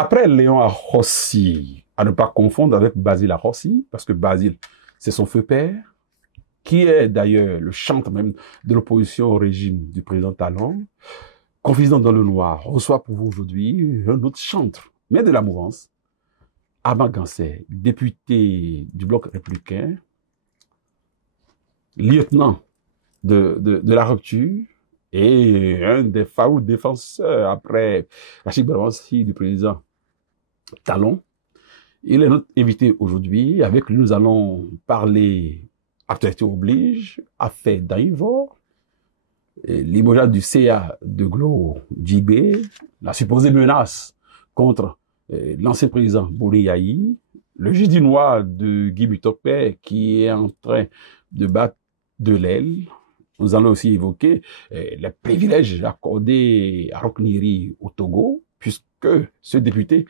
Après Léon Arrossi, à ne pas confondre avec Basile Arrossi, parce que Basile, c'est son feu père, qui est d'ailleurs le chantre même de l'opposition au régime du président Talon. Confident dans le noir reçoit pour vous aujourd'hui un autre chantre, mais de la mouvance, Ama Gansé, député du bloc républicain, lieutenant de la rupture et un des farouches défenseurs après Rachid Balansi du président Talon. Il est notre invité aujourd'hui. Avec lui, nous allons parler actualité oblige, affaire d'Ivor, limogeage du CA de Glo Djibé, la supposée menace contre l'ancien président Bouri Yahi, le jeudi noir de Guy Butokpe qui est en train de battre de l'aile. Nous allons aussi évoquer les privilèges accordés à Rokniri au Togo, puisque ce député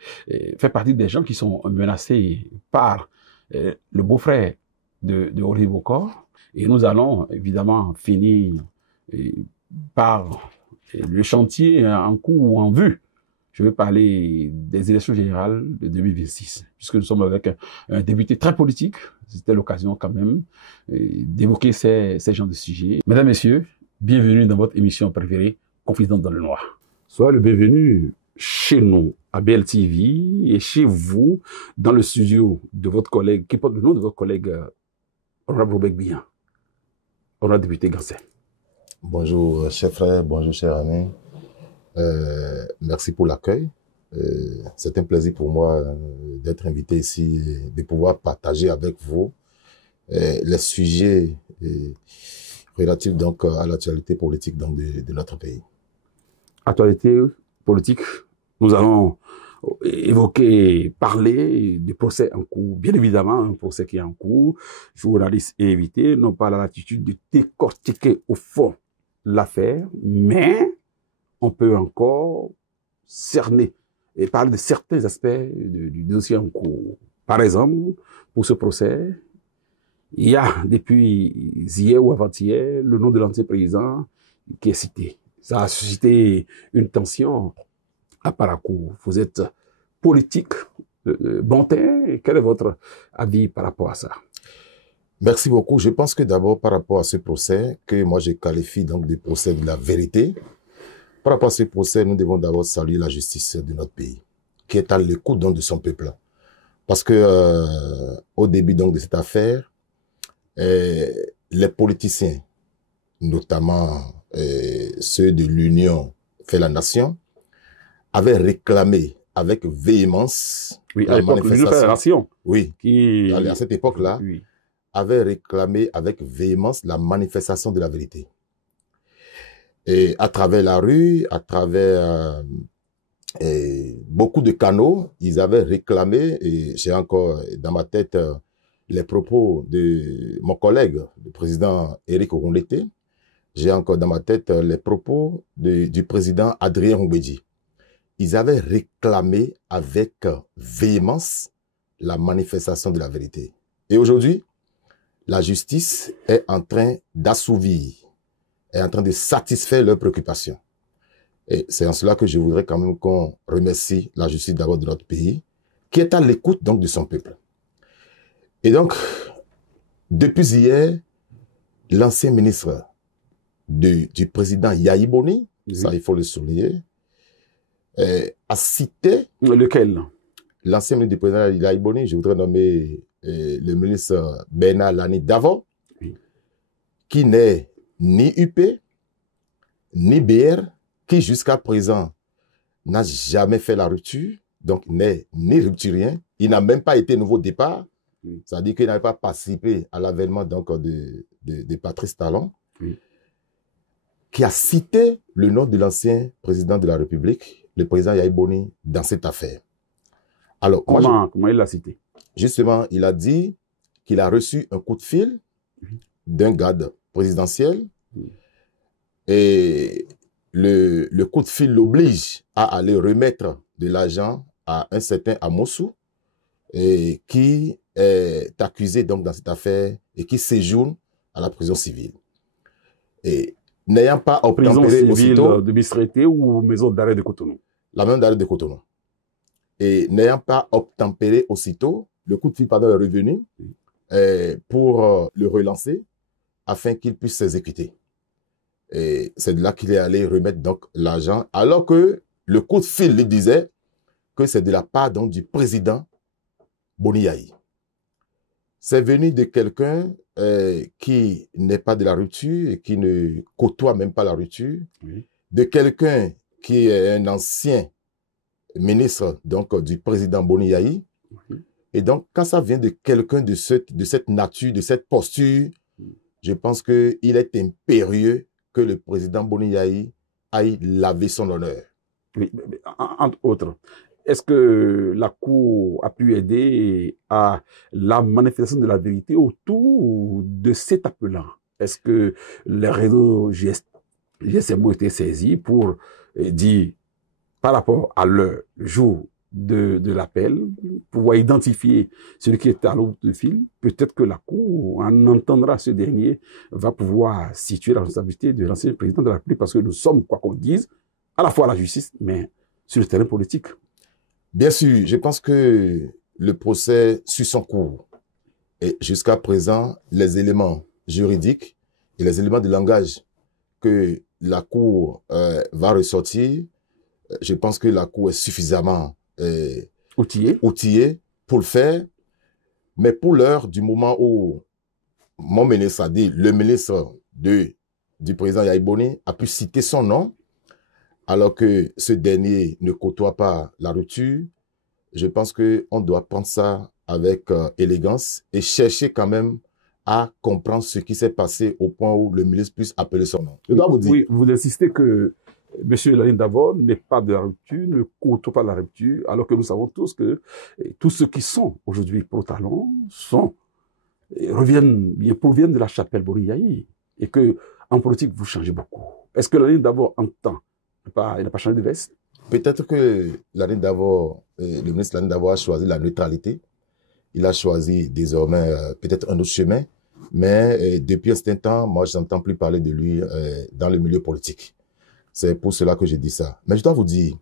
fait partie des gens qui sont menacés par le beau-frère de Ori Bokor. Et nous allons évidemment finir par le chantier en cours ou en vue. Je vais parler des élections générales de 2026, puisque nous sommes avec un député très politique. C'était l'occasion quand même d'évoquer ces genres de sujets. Mesdames, Messieurs, bienvenue dans votre émission préférée, Confidente dans le Noir. Soyez le bienvenu chez nous, à BLTV, et chez vous, dans le studio de votre collègue, qui porte le nom de votre collègue, Honorable Robek Biyan, honorable député Gansé. Bonjour, cher frère, bonjour, cher ami. Merci pour l'accueil. C'est un plaisir pour moi d'être invité ici et de pouvoir partager avec vous les sujets relatifs donc à l'actualité politique donc, de notre pays. Actualité politique, nous allons évoquer, parler du procès en cours. Bien évidemment, un procès qui est en cours. Journalistes et invités n'ont pas la latitude de décortiquer au fond l'affaire, mais on peut encore cerner et parler de certains aspects du dossier en cours. Par exemple, pour ce procès, il y a depuis hier ou avant-hier le nom de l'ancien président qui est cité. Ça a suscité une tension à Parakou. Vous êtes politique, bon teint. Quel est votre avis par rapport à ça? Merci beaucoup. Je pense que d'abord, par rapport à ce procès, que moi je qualifie donc de procès de la vérité, par rapport à ce procès, nous devons d'abord saluer la justice de notre pays, qui est à l'écoute donc de son peuple. Parce que au début donc de cette affaire, les politiciens, notamment ceux de l'Union fait la nation, avaient réclamé avec véhémence la manifestation. Oui, qui, à cette époque-là, oui, avait réclamé avec véhémence la manifestation de la vérité. Et à travers la rue, à travers beaucoup de canaux, ils avaient réclamé, et j'ai encore dans ma tête les propos de mon collègue, le président Éric Oronlete, j'ai encore dans ma tête les propos du président Adrien Roubedji. Ils avaient réclamé avec véhémence la manifestation de la vérité. Et aujourd'hui, la justice est en train d'assouvir, est en train de satisfaire leurs préoccupations. Et c'est en cela que je voudrais quand même qu'on remercie la justice d'abord de notre pays, qui est à l'écoute donc de son peuple. Et donc, depuis hier, l'ancien ministre du président Yahi Boni, ça il faut le souligner, a cité... Lequel? L'ancien ministre du président Yahi Boni, je voudrais nommer le ministre Bernard Lani Davo, qui n'est ni UP, ni BR, qui jusqu'à présent n'a jamais fait la rupture, donc n'est ni rupturien, il n'a même pas été nouveau départ, c'est-à-dire qu'il n'avait pas participé à l'avènement donc de Patrice Talon, qui a cité le nom de l'ancien président de la République, le président Yahi Boni, dans cette affaire. Alors, comment il l'a cité? Justement, il a dit qu'il a reçu un coup de fil d'un garde présidentiel et le coup de fil l'oblige à aller remettre de l'argent à un certain Amossou et qui est accusé donc dans cette affaire et qui séjourne à la prison civile. Et n'ayant pas obtempéré prison civile aussitôt, de Bistrété ou maison d'arrêt de Cotonou? La même d'arrêt de Cotonou. Et n'ayant pas obtempéré aussitôt, le coup de fil pardon, est revenu pour le relancer afin qu'il puisse s'exécuter. Et c'est de là qu'il est allé remettre donc l'argent, alors que le coup de fil lui disait que c'est de la part donc du président Boni Yayi. C'est venu de quelqu'un qui n'est pas de la rupture et qui ne côtoie même pas la rupture, Oui. de quelqu'un qui est un ancien ministre donc, du président Boni Yayi. Oui. Et donc, quand ça vient de quelqu'un de cette nature, de cette posture, je pense qu'il est impérieux que le président Boni Yayi aille laver son honneur. Oui, entre autres. Est-ce que la Cour a pu aider à la manifestation de la vérité autour de cet appelant? Est-ce que les réseaux GSM ont été saisis pour dire, par rapport à l'heure, le jour de l'appel, pouvoir identifier celui qui est à l'autre de fil? Peut-être que la Cour, en entendra ce dernier, va pouvoir situer la responsabilité de l'ancien président de la République, parce que nous sommes, quoi qu'on dise, à la fois à la justice, mais sur le terrain politique. Bien sûr, je pense que le procès suit son cours. Et jusqu'à présent, les éléments juridiques et les éléments de langage que la Cour va ressortir, je pense que la Cour est suffisamment outillée pour le faire. Mais pour l'heure, du moment où mon ministre a dit, le ministre du président Yayi Boni a pu citer son nom, alors que ce dernier ne côtoie pas la rupture, je pense qu'on doit prendre ça avec élégance et chercher quand même à comprendre ce qui s'est passé au point où le ministre puisse appeler son nom. Je dois vous dire. Oui, vous insistez que M. Laline Davor n'est pas de la rupture, ne côtoie pas la rupture, alors que nous savons tous que tous ceux qui sont aujourd'hui pro-talon proviennent de la chapelle Boni Yayi, et que en politique, vous changez beaucoup. Est-ce que Laline Davor entend? Il n'a pas changé de veste? Peut-être que le ministre Laline Davor a choisi la neutralité. Il a choisi désormais peut-être un autre chemin. Mais depuis un certain temps, moi, je n'entends plus parler de lui dans le milieu politique. C'est pour cela que je dis ça. Mais je dois vous dire,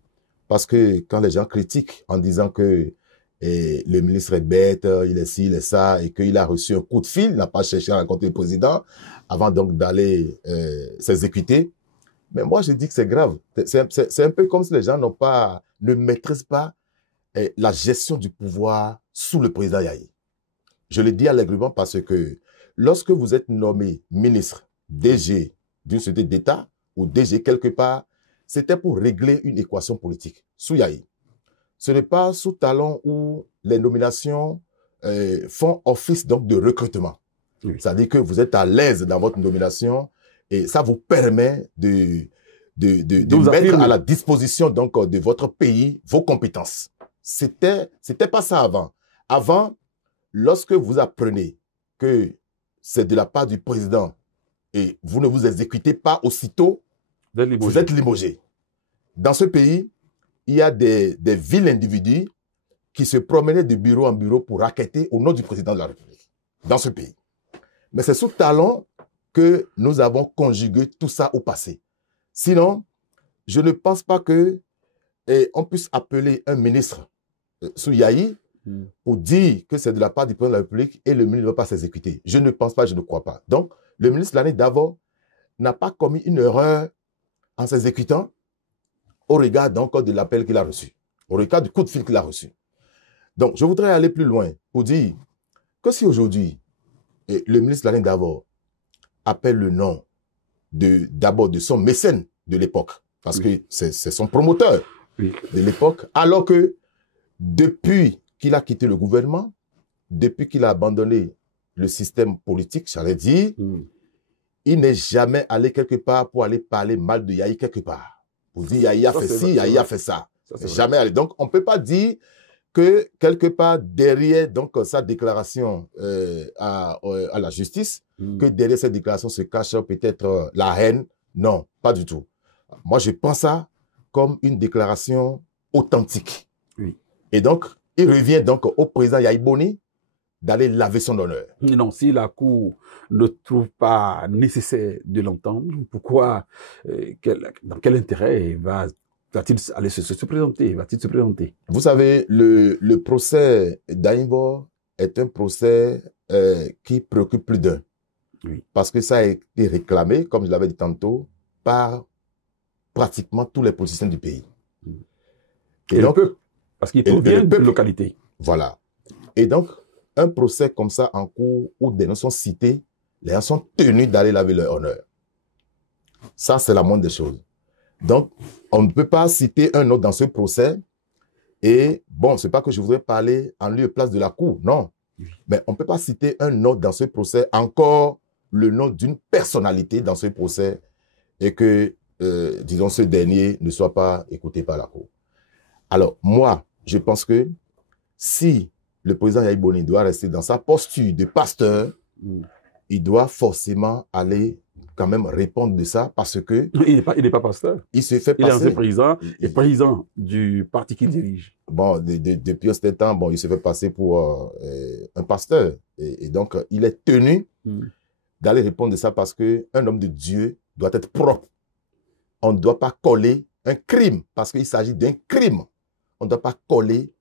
parce que quand les gens critiquent en disant que le ministre est bête, il est ci, il est ça, et qu'il a reçu un coup de fil, il n'a pas cherché à rencontrer le président avant donc d'aller s'exécuter. Mais moi, je dis que c'est grave. C'est un peu comme si les gens ne maîtrisent pas la gestion du pouvoir sous le président Yayi. Je le dis allègrement parce que lorsque vous êtes nommé ministre, DG d'une société d'État ou DG quelque part, c'était pour régler une équation politique sous Yayi. Ce n'est pas sous Talon où les nominations font office donc de recrutement. Oui. C'est-à-dire que vous êtes à l'aise dans votre nomination et ça vous permet de mettre à la disposition donc de votre pays vos compétences. C'était pas ça avant. Avant, lorsque vous apprenez que c'est de la part du président et vous ne vous exécutez pas aussitôt, vous êtes limogé. Dans ce pays, il y a des vils individus qui se promenaient de bureau en bureau pour racketter au nom du président de la République. Dans ce pays. Mais c'est sous Talon que nous avons conjugué tout ça au passé. Sinon, je ne pense pas qu'on puisse appeler un ministre sous Yayi pour dire que c'est de la part du président de la République et le ministre ne va pas s'exécuter. Je ne pense pas, je ne crois pas. Donc, le ministre Laline Davor n'a pas commis une erreur en s'exécutant au regard donc de l'appel qu'il a reçu, au regard du coup de fil qu'il a reçu. Donc, je voudrais aller plus loin pour dire que si aujourd'hui, le ministre Laline Davor appelle le nom d'abord de son mécène de l'époque, parce que c'est son promoteur de l'époque, alors que depuis qu'il a quitté le gouvernement, depuis qu'il a abandonné le système politique, j'allais dire, il n'est jamais allé quelque part pour aller parler mal de Yayi quelque part. Pour dire Yayi a fait ci, Yayi a fait ça. Jamais allé. Donc, on ne peut pas dire que quelque part derrière donc, sa déclaration à la justice, que derrière cette déclaration se cache peut-être la haine. Non, pas du tout. Moi, je pense ça comme une déclaration authentique. Oui. Et donc, il revient donc au président Yayi Boni d'aller laver son honneur. Non, si la Cour ne trouve pas nécessaire de l'entendre, pourquoi, dans quel intérêt va Va-t-il aller se présenter? Va-t-il se présenter? Vous savez, le procès d'Aimbo est un procès qui préoccupe plus d'un. Oui. Parce que ça a été réclamé, comme je l'avais dit tantôt, par pratiquement tous les politiciens du pays. Et donc, parce qu'il provient de localité. Voilà. Et donc, un procès comme ça en cours où des noms sont cités, les gens sont tenus d'aller laver leur honneur. Ça, c'est la moindre des choses. Donc, on ne peut pas citer un autre dans ce procès. Et bon, c'est pas que je voudrais parler en lieu et place de la cour, non. Mais on ne peut pas citer un autre dans ce procès, encore le nom d'une personnalité dans ce procès, et que, disons, ce dernier ne soit pas écouté par la cour. Alors, moi, je pense que si le président Yahya Boni doit rester dans sa posture de pasteur, il doit forcément aller quand même répondre de ça parce que... Il n'est pas pasteur. Il se fait passer. Il est ancien président et président du parti qu'il dirige. Bon, depuis un certain temps, bon, il se fait passer pour un pasteur. Et donc, il est tenu d'aller répondre de ça parce qu'un homme de Dieu doit être propre. On ne doit pas coller un crime parce qu'il s'agit d'un crime. On ne doit pas coller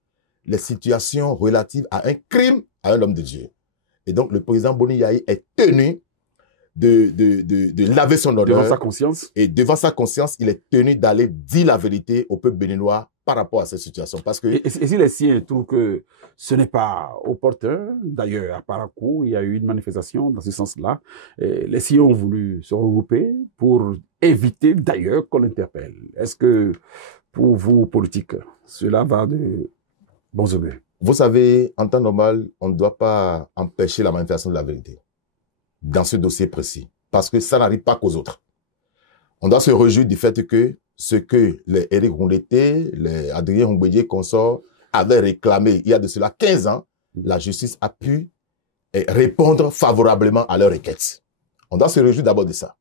les situations relatives à un crime à un homme de Dieu. Et donc, le président Boni Yayi est tenu de laver son honneur. Devant sa conscience. Et devant sa conscience, il est tenu d'aller dire la vérité au peuple béninois par rapport à cette situation. Parce que... Et si les siens trouvent que ce n'est pas opportun, d'ailleurs, à Parakou, il y a eu une manifestation dans ce sens-là. Les siens ont voulu se regrouper pour éviter, d'ailleurs, qu'on l'interpelle. Est-ce que, pour vous, politiques, cela va de bons augures? Vous savez, en temps normal, on ne doit pas empêcher la manifestation de la vérité dans ce dossier précis, parce que ça n'arrive pas qu'aux autres. On doit se réjouir du fait que ce que les Eric Rondeté, les Adrien Hongbedier consorts avaient réclamé il y a de cela 15 ans, la justice a pu répondre favorablement à leur requête. On doit se réjouir d'abord de ça.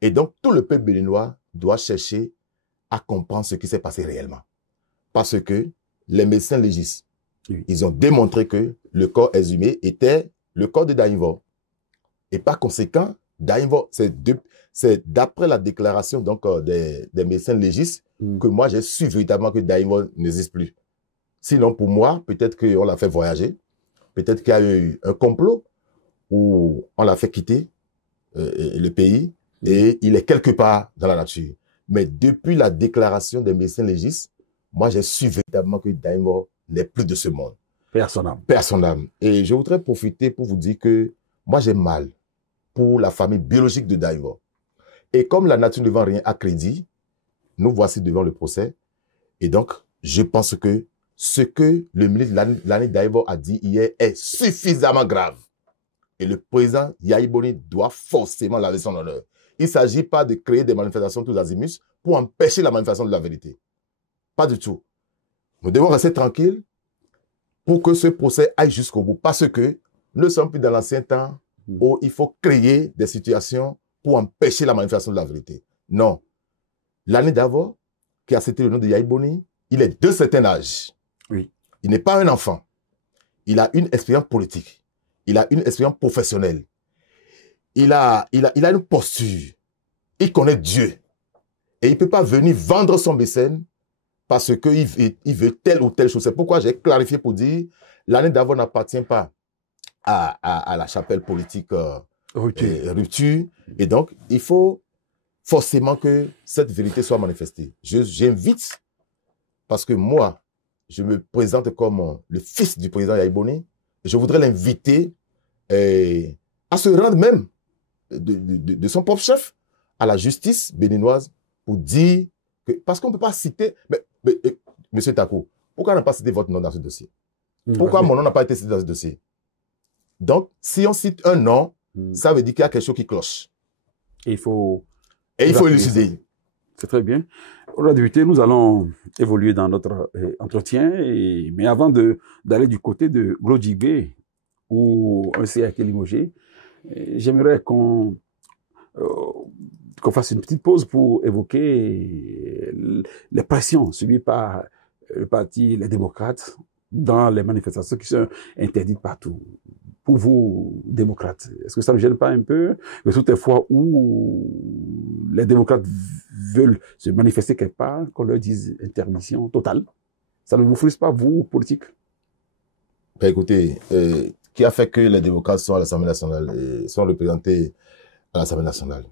Et donc, tout le peuple béninois doit chercher à comprendre ce qui s'est passé réellement. Parce que les médecins légistes, ils ont démontré que le corps exhumé était le corps de Daïvo. Et par conséquent, Daïvo, c'est d'après la déclaration donc, des médecins légistes que moi j'ai su véritablement que Daïvo n'existe plus. Sinon, pour moi, peut-être qu'on l'a fait voyager, peut-être qu'il y a eu un complot où on l'a fait quitter le pays et il est quelque part dans la nature. Mais depuis la déclaration des médecins légistes, moi j'ai su véritablement que Daïvo n'est plus de ce monde. Personne âme. Personne âme. Et je voudrais profiter pour vous dire que moi j'ai mal pour la famille biologique de Daïvo. Et comme la nature ne vend rien à crédit, nous voici devant le procès. Et donc, je pense que ce que le ministre Lani Daïvo a dit hier est suffisamment grave. Et le président Yahya Boni doit forcément laver son honneur. Il ne s'agit pas de créer des manifestations tous azimuts pour empêcher la manifestation de la vérité. Pas du tout. Nous devons rester tranquilles pour que ce procès aille jusqu'au bout. Parce que nous ne sommes plus dans l'ancien temps où il faut créer des situations pour empêcher la manifestation de la vérité. Non. L'année d'avant, qui a cité le nom de Yahya Boni, il est de certain âge. Oui. Il n'est pas un enfant. Il a une expérience politique. Il a une expérience professionnelle. Il a une posture. Il connaît Dieu. Et il ne peut pas venir vendre son mécène parce qu'il veut telle ou telle chose. C'est pourquoi j'ai clarifié pour dire l'année d'avant n'appartient pas à la chapelle politique rupture. Et donc, il faut forcément que cette vérité soit manifestée. J'invite, parce que moi, je me présente comme le fils du président Yahya Boni, je voudrais l'inviter à se rendre même de son propre chef à la justice béninoise pour dire que, parce qu'on ne peut pas citer, Monsieur Takou, pourquoi on n'a pas cité votre nom dans ce dossier? Pourquoi mon nom n'a pas été cité dans ce dossier? Donc, si on cite un nom, ça veut dire qu'il y a quelque chose qui cloche. Et il faut élucider. C'est très bien. Honorable député, nous allons évoluer dans notre entretien, mais avant d'aller du côté de Glodjigué, où un CA a été limogé, j'aimerais qu'on fasse une petite pause pour évoquer les pressions subies par le parti Les Démocrates dans les manifestations qui sont interdites partout. pour vous, démocrates? Est-ce que ça ne gêne pas un peu que toutes les fois où les démocrates veulent se manifester quelque part, qu'on leur dise interdiction totale? Ça ne vous frustre pas, vous, politiques? Ben, écoutez, qui a fait que les démocrates sont à l'Assemblée nationale et sont représentés à l'Assemblée nationale?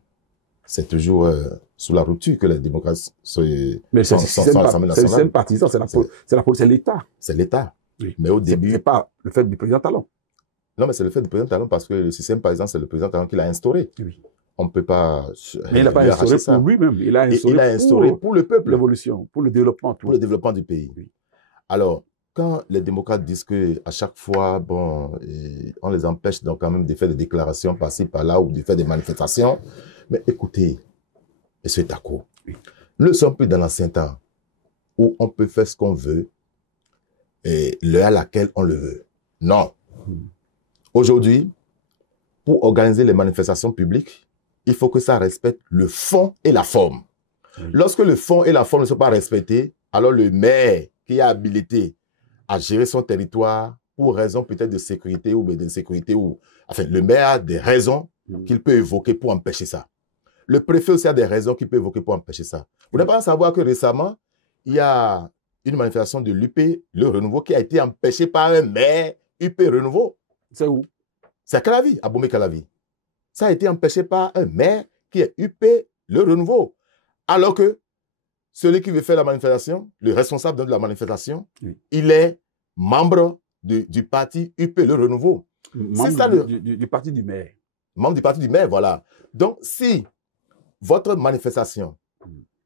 C'est toujours sous la rupture que les démocrates sont à l'Assemblée nationale. C'est le système partisan, c'est l'État. C'est l'État. Oui. Mais au début... C'est pas le fait du président Talon. Non, mais c'est le fait du président Talon parce que le système, par exemple, c'est le président Talon qui l'a instauré. Oui. On ne peut pas... Mais il n'a pas instauré pour lui-même. Il a instauré pour le peuple. L'évolution, pour le développement. Pour le développement du pays. Oui. Alors, quand les démocrates disent qu'à chaque fois, bon, on les empêche donc quand même de faire des déclarations par-ci, par-là, ou de faire des manifestations, mais écoutez, M. Tako, oui. Nous ne sommes plus dans l'ancien temps où on peut faire ce qu'on veut et l'heure à laquelle on le veut. Non. Aujourd'hui, pour organiser les manifestations publiques, il faut que ça respecte le fond et la forme. Oui. Lorsque le fond et la forme ne sont pas respectés, alors le maire qui est habilité à gérer son territoire pour raison peut-être de sécurité ou d'insécurité, enfin, le maire a des raisons qu'il peut évoquer pour empêcher ça. Le préfet aussi a des raisons qu'il peut évoquer pour empêcher ça. Vous n'avez pas à savoir que récemment, il y a une manifestation de l'UP, le Renouveau, qui a été empêchée par un maire UP Renouveau. C'est où? C'est à Calavi, à Bomé-Calavi. Ça a été empêché par un maire qui est UP le Renouveau. Alors que celui qui veut faire la manifestation, le responsable de la manifestation, oui. Il est membre du parti UP le Renouveau. C'est ça du parti du maire. Membre du parti du maire, voilà. Donc, si votre manifestation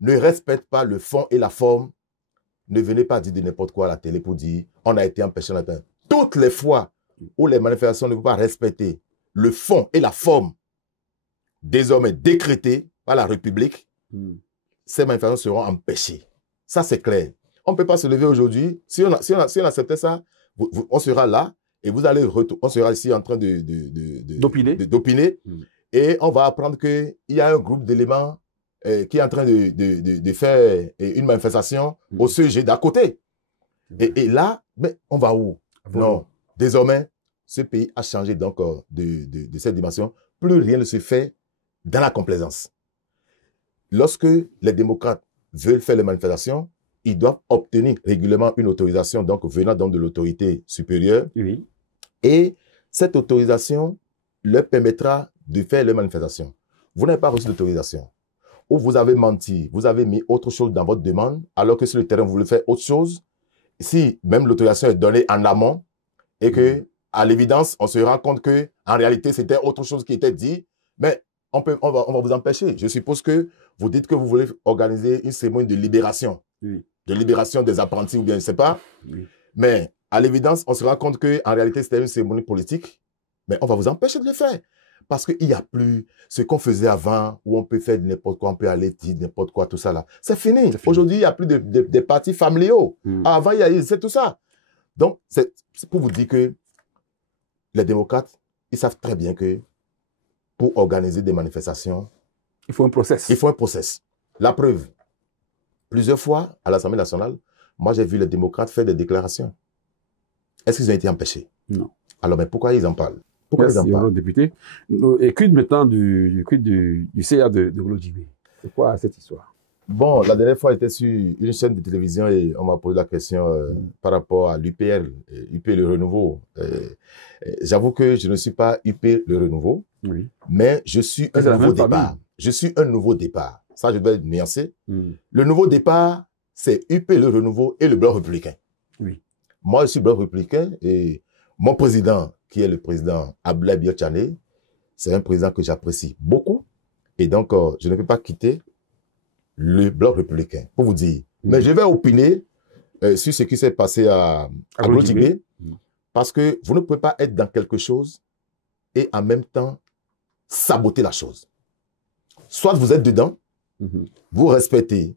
ne respecte pas le fond et la forme, ne venez pas dire de n'importe quoi à la télé pour dire on a été empêché. Toutes les fois où les manifestations ne vont pas respecter le fond et la forme désormais décrétés par la République, ces manifestations seront empêchées. Ça, c'est clair. On ne peut pas se lever aujourd'hui. Si on acceptait ça, on sera là et vous allez on sera ici en train d'opiner. Et on va apprendre qu'il y a un groupe d'éléments qui est en train de faire une manifestation au sujet d'à côté. Et là, mais on va où? Non. Désormais, ce pays a changé donc de cette dimension. Plus rien ne se fait dans la complaisance. Lorsque les démocrates veulent faire les manifestations, ils doivent obtenir régulièrement une autorisation donc venant donc de l'autorité supérieure. Oui. Et cette autorisation leur permettra de faire les manifestations. Vous n'avez pas reçu d'autorisation. Ou vous avez menti, vous avez mis autre chose dans votre demande, alors que sur le terrain, vous voulez faire autre chose. Si même l'autorisation est donnée en amont et que, à l'évidence, on se rend compte que en réalité, c'était autre chose qui était dit, mais on va vous empêcher. Je suppose que vous dites que vous voulez organiser une cérémonie de libération. Oui. De libération des apprentis ou bien je ne sais pas. Oui. Mais à l'évidence, on se rend compte qu'en réalité, c'était une cérémonie politique. Mais on va vous empêcher de le faire. Parce qu'il n'y a plus ce qu'on faisait avant, où on peut faire n'importe quoi, on peut aller dire n'importe quoi, tout ça là. C'est fini. Aujourd'hui, il n'y a plus de partis familiaux. Avant, c'est tout ça. Donc, c'est pour vous dire que les démocrates, ils savent très bien que pour organiser des manifestations, il faut un process. Il faut un process. La preuve, plusieurs fois à l'Assemblée nationale, moi j'ai vu les démocrates faire des déclarations. Est-ce qu'ils ont été empêchés? Non. Alors, mais pourquoi ils en parlent? Pourquoi ils en parlent? Député. Et quid maintenant du CA de Glodjibé? C'est quoi cette histoire? Bon, la dernière fois, j'étais sur une chaîne de télévision et on m'a posé la question par rapport à l'UPR, UP le Renouveau. J'avoue que je ne suis pas UP le Renouveau, oui. Mais je suis un nouveau départ. Je suis un nouveau départ. Ça, je dois être nuancé. Le nouveau départ, c'est UP le Renouveau et le Bloc républicain. Oui. Moi, je suis Bloc républicain et mon président, qui est le président Abdoulaye Biotchane, c'est un président que j'apprécie beaucoup. Et donc, je ne peux pas quitter le Bloc républicain, pour vous dire. Mais je vais opiner sur ce qui s'est passé à Glodjibé, parce que vous ne pouvez pas être dans quelque chose et en même temps saboter la chose. Soit vous êtes dedans, vous respectez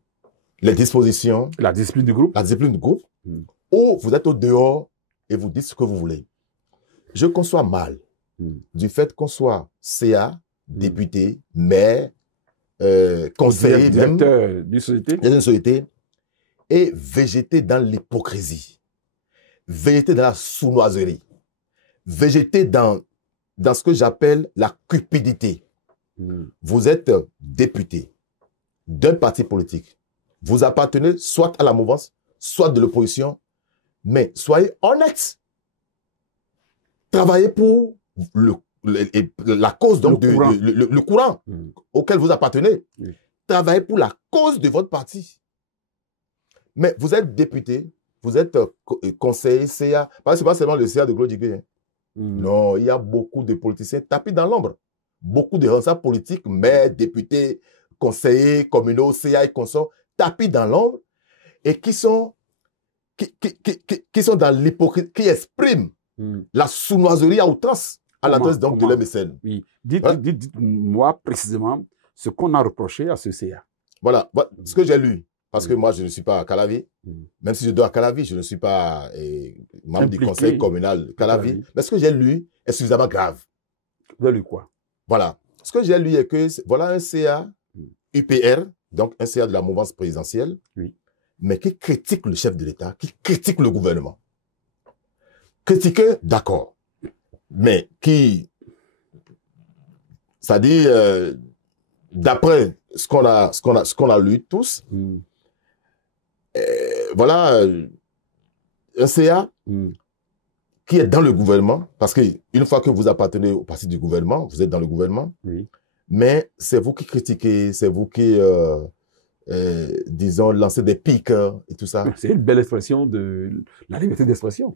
les dispositions, la discipline du groupe, ou vous êtes au dehors et vous dites ce que vous voulez. Je conçois mal du fait qu'on soit CA, député, maire, conseiller, directeur d'une société, et végéter dans l'hypocrisie, végéter dans la sournoiserie, végéter dans ce que j'appelle la cupidité. Vous êtes député d'un parti politique. Vous appartenez soit à la mouvance, soit de l'opposition, mais soyez honnête. Travaillez pour la cause donc le courant auquel vous appartenez. Travaillez pour la cause de votre parti. Mais vous êtes député, vous êtes conseiller CA. Parce que ce n'est pas seulement le CA de Glodjigué. Non, il y a beaucoup de politiciens tapis dans l'ombre. Beaucoup de responsables politiques, maires, députés, conseillers, communaux, CA et consorts, tapis dans l'ombre et qui sont dans l'hypocrisie, qui expriment la sournoiserie à outrance à l'adresse donc de leur mécène. Oui. Dites-moi précisément ce qu'on a reproché à ce CA. Voilà, ce que j'ai lu. Parce que moi, je ne suis pas à Calavi. Même si je dors à Calavi, je ne suis pas membre du conseil communal Calavi. Mais ce que j'ai lu est suffisamment grave. Vous avez lu quoi? Voilà. Ce que j'ai lu est que voilà un CA UPR, donc un CA de la mouvance présidentielle, mais qui critique le chef de l'État, qui critique le gouvernement. Critiquer, d'accord. Mais qui, c'est-à-dire, d'après ce qu'on a lu tous, voilà, un CA qui est dans le gouvernement, parce qu'une fois que vous appartenez au parti du gouvernement, vous êtes dans le gouvernement, mais c'est vous qui critiquez, c'est vous qui, disons, lancez des pics et tout ça. C'est une belle expression de la liberté d'expression.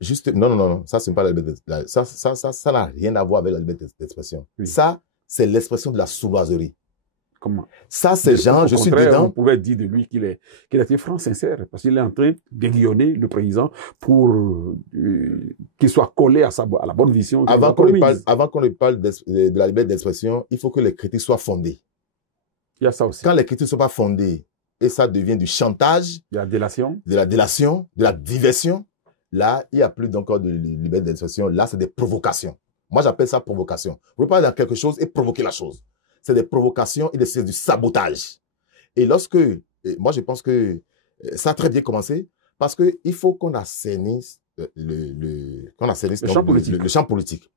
Juste, non, ça, c'est pas la liberté. Ça n'a rien à voir avec la liberté d'expression. Ça, c'est l'expression de la sournoiserie. Comment? Ça, c'est genre, je suis dedans. On pouvait dire de lui qu'il a été franc, sincère, parce qu'il est en train d'aiguillonner le président pour qu'il soit collé à la bonne vision. Avant qu'on ne parle de la liberté d'expression, il faut que les critiques soient fondées. Il y a ça aussi. Quand les critiques ne sont pas fondées, et ça devient du chantage, de la délation, de la diversion, là, il n'y a plus encore de liberté d'expression. Là, c'est des provocations. Moi, j'appelle ça provocation. Vous pouvez parler dans quelque chose et provoquer la chose. C'est des provocations et c'est du sabotage. Et moi je pense que ça a très bien commencé parce qu'il faut qu'on assainisse le champ politique.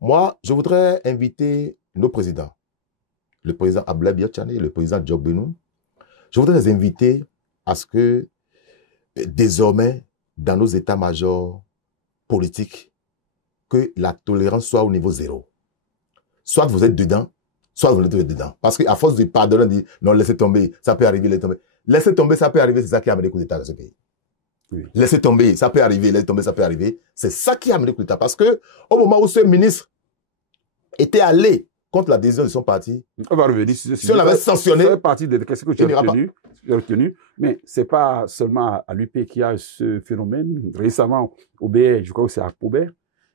Moi, je voudrais inviter nos présidents, le président Abdoulaye Biachane et le président Diop Benou. Je voudrais les inviter à ce que désormais, dans nos états-majors politiques, que la tolérance soit au niveau zéro. Soit vous êtes dedans, soit vous êtes dedans. Parce qu'à force de pardonner, on dit non, laissez tomber, ça peut arriver, laissez tomber. Laissez tomber, ça peut arriver, c'est ça qui a amené le coup d'État dans ce pays. Laissez tomber, ça peut arriver, laissez tomber, ça peut arriver. C'est ça qui a amené le coup d'État. Parce que au moment où ce ministre était allé contre la décision de son parti, on va revenir si on l'avait sanctionné, c'est partie de qu'est-ce que tu as retenu, mais c'est pas seulement à l'UP qu'il y a ce phénomène. Récemment, au BR, je crois que c'est à Poubert,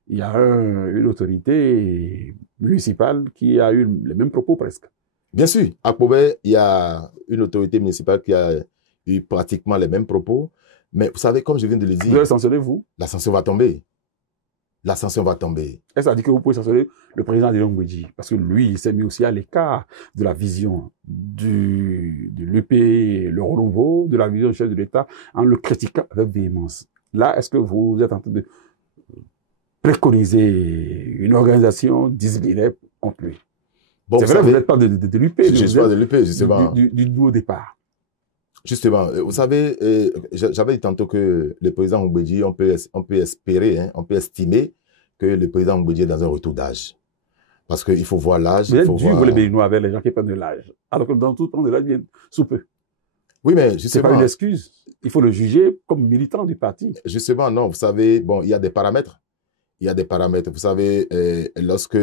il y a une autorité municipale qui a eu les mêmes propos presque. Bien sûr, à Poubert, il y a une autorité municipale qui a eu pratiquement les mêmes propos. Mais vous savez, comme je viens de le dire... Vous allez sanctionner, vous? La sanction va tomber. La sanction va tomber. Est-ce que ça dit que vous pouvez sanctionner le président de Mbedji? Parce que lui, il s'est mis aussi à l'écart de la vision de l'UP, le renouveau, de la vision du chef de l'État, en le critiquant avec véhémence. Là, est-ce que vous êtes en train de préconiser une organisation disciplinaire contre lui? Bon, c'est vrai, vous n'êtes pas de l'UP. Je ne suis pas de l'UP, justement. Du nouveau départ. Justement, vous savez, j'avais dit tantôt que le président Mbedji, on peut espérer, on peut estimer que le président Mbedji est dans un retour d'âge. Parce qu'il faut voir l'âge. Vous êtes dur, vous les Béninois, avec les gens qui prennent de l'âge. Alors que dans tout prendre de l'âge, bien sous peu. Oui, mais justement... C'est pas une excuse. Il faut le juger comme militant du parti. Justement, non, vous savez, bon, il y a des paramètres. Il y a des paramètres. Vous savez, lorsque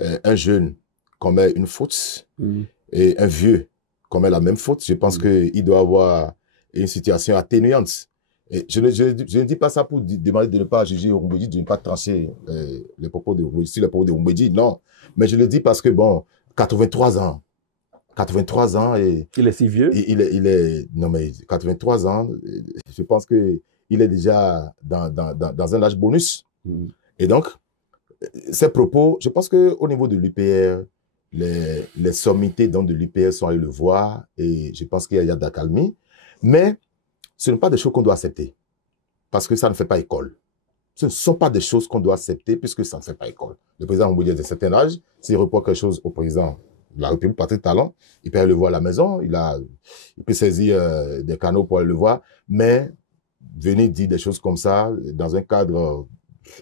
un jeune commet une faute et un vieux commet la même faute, je pense qu'il doit avoir une situation atténuante. Et je ne dis pas ça pour demander de ne pas juger Mbedji, de ne pas trancher les propos de Mbedji, sur les propos de Mbedji, non. Mais je le dis parce que, bon, 83 ans et... Il est si vieux? Non, mais 83 ans, je pense qu'il est déjà dans un âge bonus. Et donc, ces propos, je pense qu'au niveau de l'UPR, les sommités donc, de l'UPR sont allées le voir et je pense qu'il y a d'accalmie. Mais ce n'est pas des choses qu'on doit accepter parce que ça ne fait pas école. ce ne sont pas des choses qu'on doit accepter puisque ça ne fait pas école. Le président Mboudia, de certain âge, s'il reproche quelque chose au président de la République, Patrick Talon, il peut aller le voir à la maison, il peut saisir des canaux pour aller le voir, mais venir dire des choses comme ça dans un cadre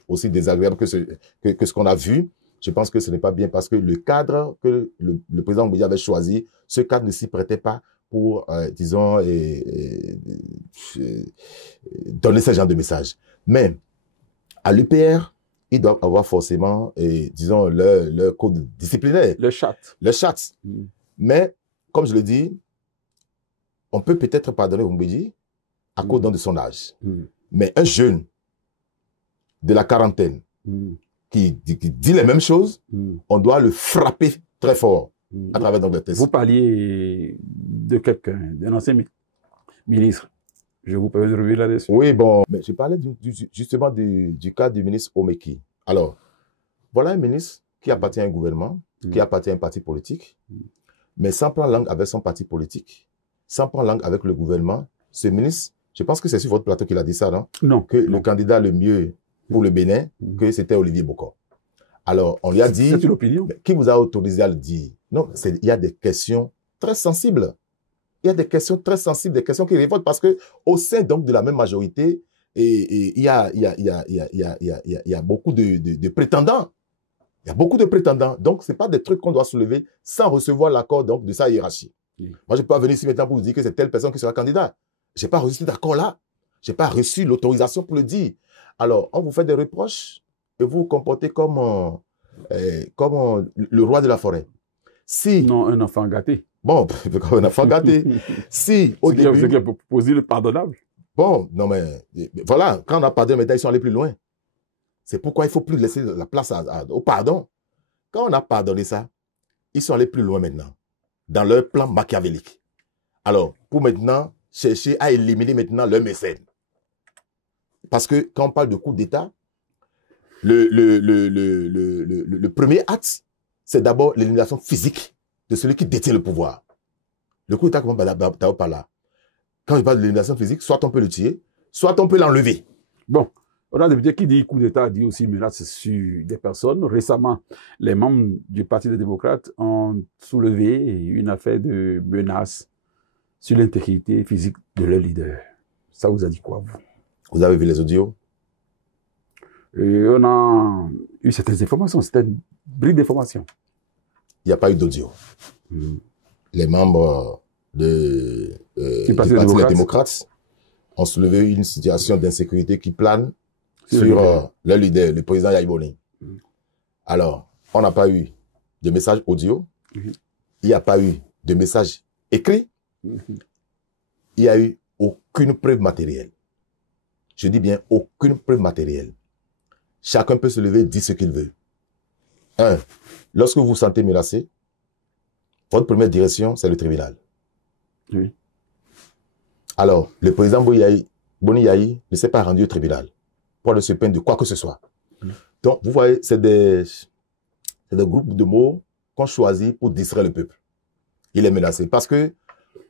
aussi désagréable que ce qu'on a vu, je pense que ce n'est pas bien parce que le cadre que le président Mboudia avait choisi, ce cadre ne s'y prêtait pas pour, disons, donner ce genre de message. Mais à l'UPR, ils doivent avoir forcément, disons, leur code disciplinaire. Le chat. Le chat. Mais, comme je le dis, on peut peut-être pardonner Mboudia à cause de son âge. Mais un jeune de la quarantaine qui dit les mêmes choses, on doit le frapper très fort à travers donc, les tests. Vous parliez de quelqu'un, d'un ancien ministre. Je vous permets de revenir là-dessus. Oui, bon, mais je parlais justement du cas du ministre Omeki. Alors, voilà un ministre qui appartient à un gouvernement, qui appartient à un parti politique, mais sans prendre langue avec son parti politique, sans prendre langue avec le gouvernement, ce ministre, je pense que c'est sur votre plateau qu'il a dit ça, non? Non. Que le candidat le mieux pour le Bénin, que c'était Olivier Bokor. Alors, on lui a dit... C'est une opinion. Qui vous a autorisé à le dire? Non, il y a des questions très sensibles. Il y a des questions très sensibles, des questions qui révoltent parce que au sein donc de la même majorité, il y a beaucoup de prétendants. Il y a beaucoup de prétendants. Donc, ce n'est pas des trucs qu'on doit soulever sans recevoir l'accord donc de sa hiérarchie. Moi, je ne peux pas venir ici maintenant pour vous dire que c'est telle personne qui sera candidat. Je n'ai pas reçu cet accord-là. Je n'ai pas reçu l'autorisation pour le dire. Alors, on vous fait des reproches et vous vous comportez comme le roi de la forêt. Si... Non, un enfant gâté. Bon, comme un enfant gâté. Si, au début... C'est qui a proposé le pardonnable. Bon, non mais, voilà, quand on a pardonné, maintenant, ils sont allés plus loin. C'est pourquoi il ne faut plus laisser la place au pardon. Quand on a pardonné ça, ils sont allés plus loin maintenant, dans leur plan machiavélique. Alors, pour maintenant, chercher à éliminer maintenant leur mécène. Parce que quand on parle de coup d'État, le premier acte, c'est d'abord l'élimination physique de celui qui détient le pouvoir. Le coup d'État commence par là. Quand je parle de l'élimination physique, soit on peut le tuer, soit on peut l'enlever. Bon, on a des députés qui dit coup d'État, dit aussi menace sur des personnes. Récemment, les membres du Parti des démocrates ont soulevé une affaire de menace sur l'intégrité physique de leur leader. Ça vous a dit quoi, vous? Vous avez vu les audios? Et on a eu certaines informations, c'était une brique d'informations. Il n'y a pas eu d'audio. Les membres du Parti des démocrates ont soulevé une situation d'insécurité qui plane sur leur leader, le président Yahya Boni. Alors, on n'a pas eu de message audio, il n'y a pas eu de message écrit, il n'y a eu aucune preuve matérielle. Je dis bien aucune preuve matérielle. Chacun peut se lever et dire ce qu'il veut. Lorsque vous vous sentez menacé, votre première direction, c'est le tribunal. Oui. Alors, le président Boni Yahi ne s'est pas rendu au tribunal pour ne se plaindre de quoi que ce soit. Donc, vous voyez, c'est des groupes de mots qu'on choisit pour distraire le peuple. Il est menacé parce que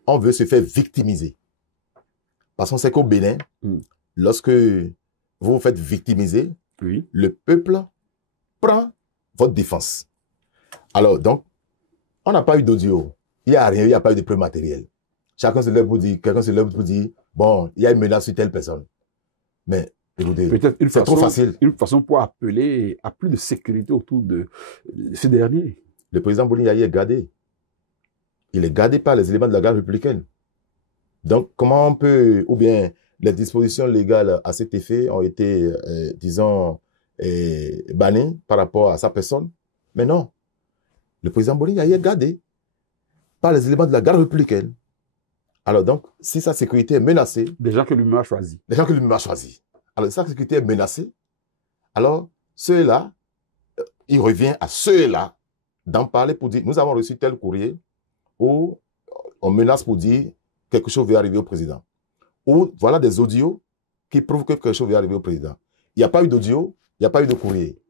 on veut se faire victimiser. Parce qu'on sait qu'au Bénin, lorsque vous vous faites victimiser, le peuple prend votre défense. Alors, donc, on n'a pas eu d'audio. Il n'y a rien, il n'y a pas eu de preuve matérielle. Chacun se lève pour dire, quelqu'un se lève pour dire, bon, il y a une menace sur telle personne. Mais, écoutez, c'est trop facile. Une façon pour appeler à plus de sécurité autour de ce dernier. Le président Boni Yahi est gardé. Il est gardé par les éléments de la garde républicaine. Donc, comment on peut, ou bien, les dispositions légales à cet effet ont été, disons, bannies par rapport à sa personne. Mais non. Le président Boni Yahi est gardé par les éléments de la garde républicaine. Alors donc, si sa sécurité est menacée... Des gens que lui-même a choisi. Des gens que lui-même a choisi. Alors, si sa sécurité est menacée, alors ceux-là, il revient à ceux-là d'en parler pour dire, nous avons reçu tel courrier où on menace pour dire quelque chose va arriver au président. Ou voilà des audios qui prouvent que quelque chose va arriver au président. Il n'y a pas eu d'audio, il n'y a pas eu de courrier.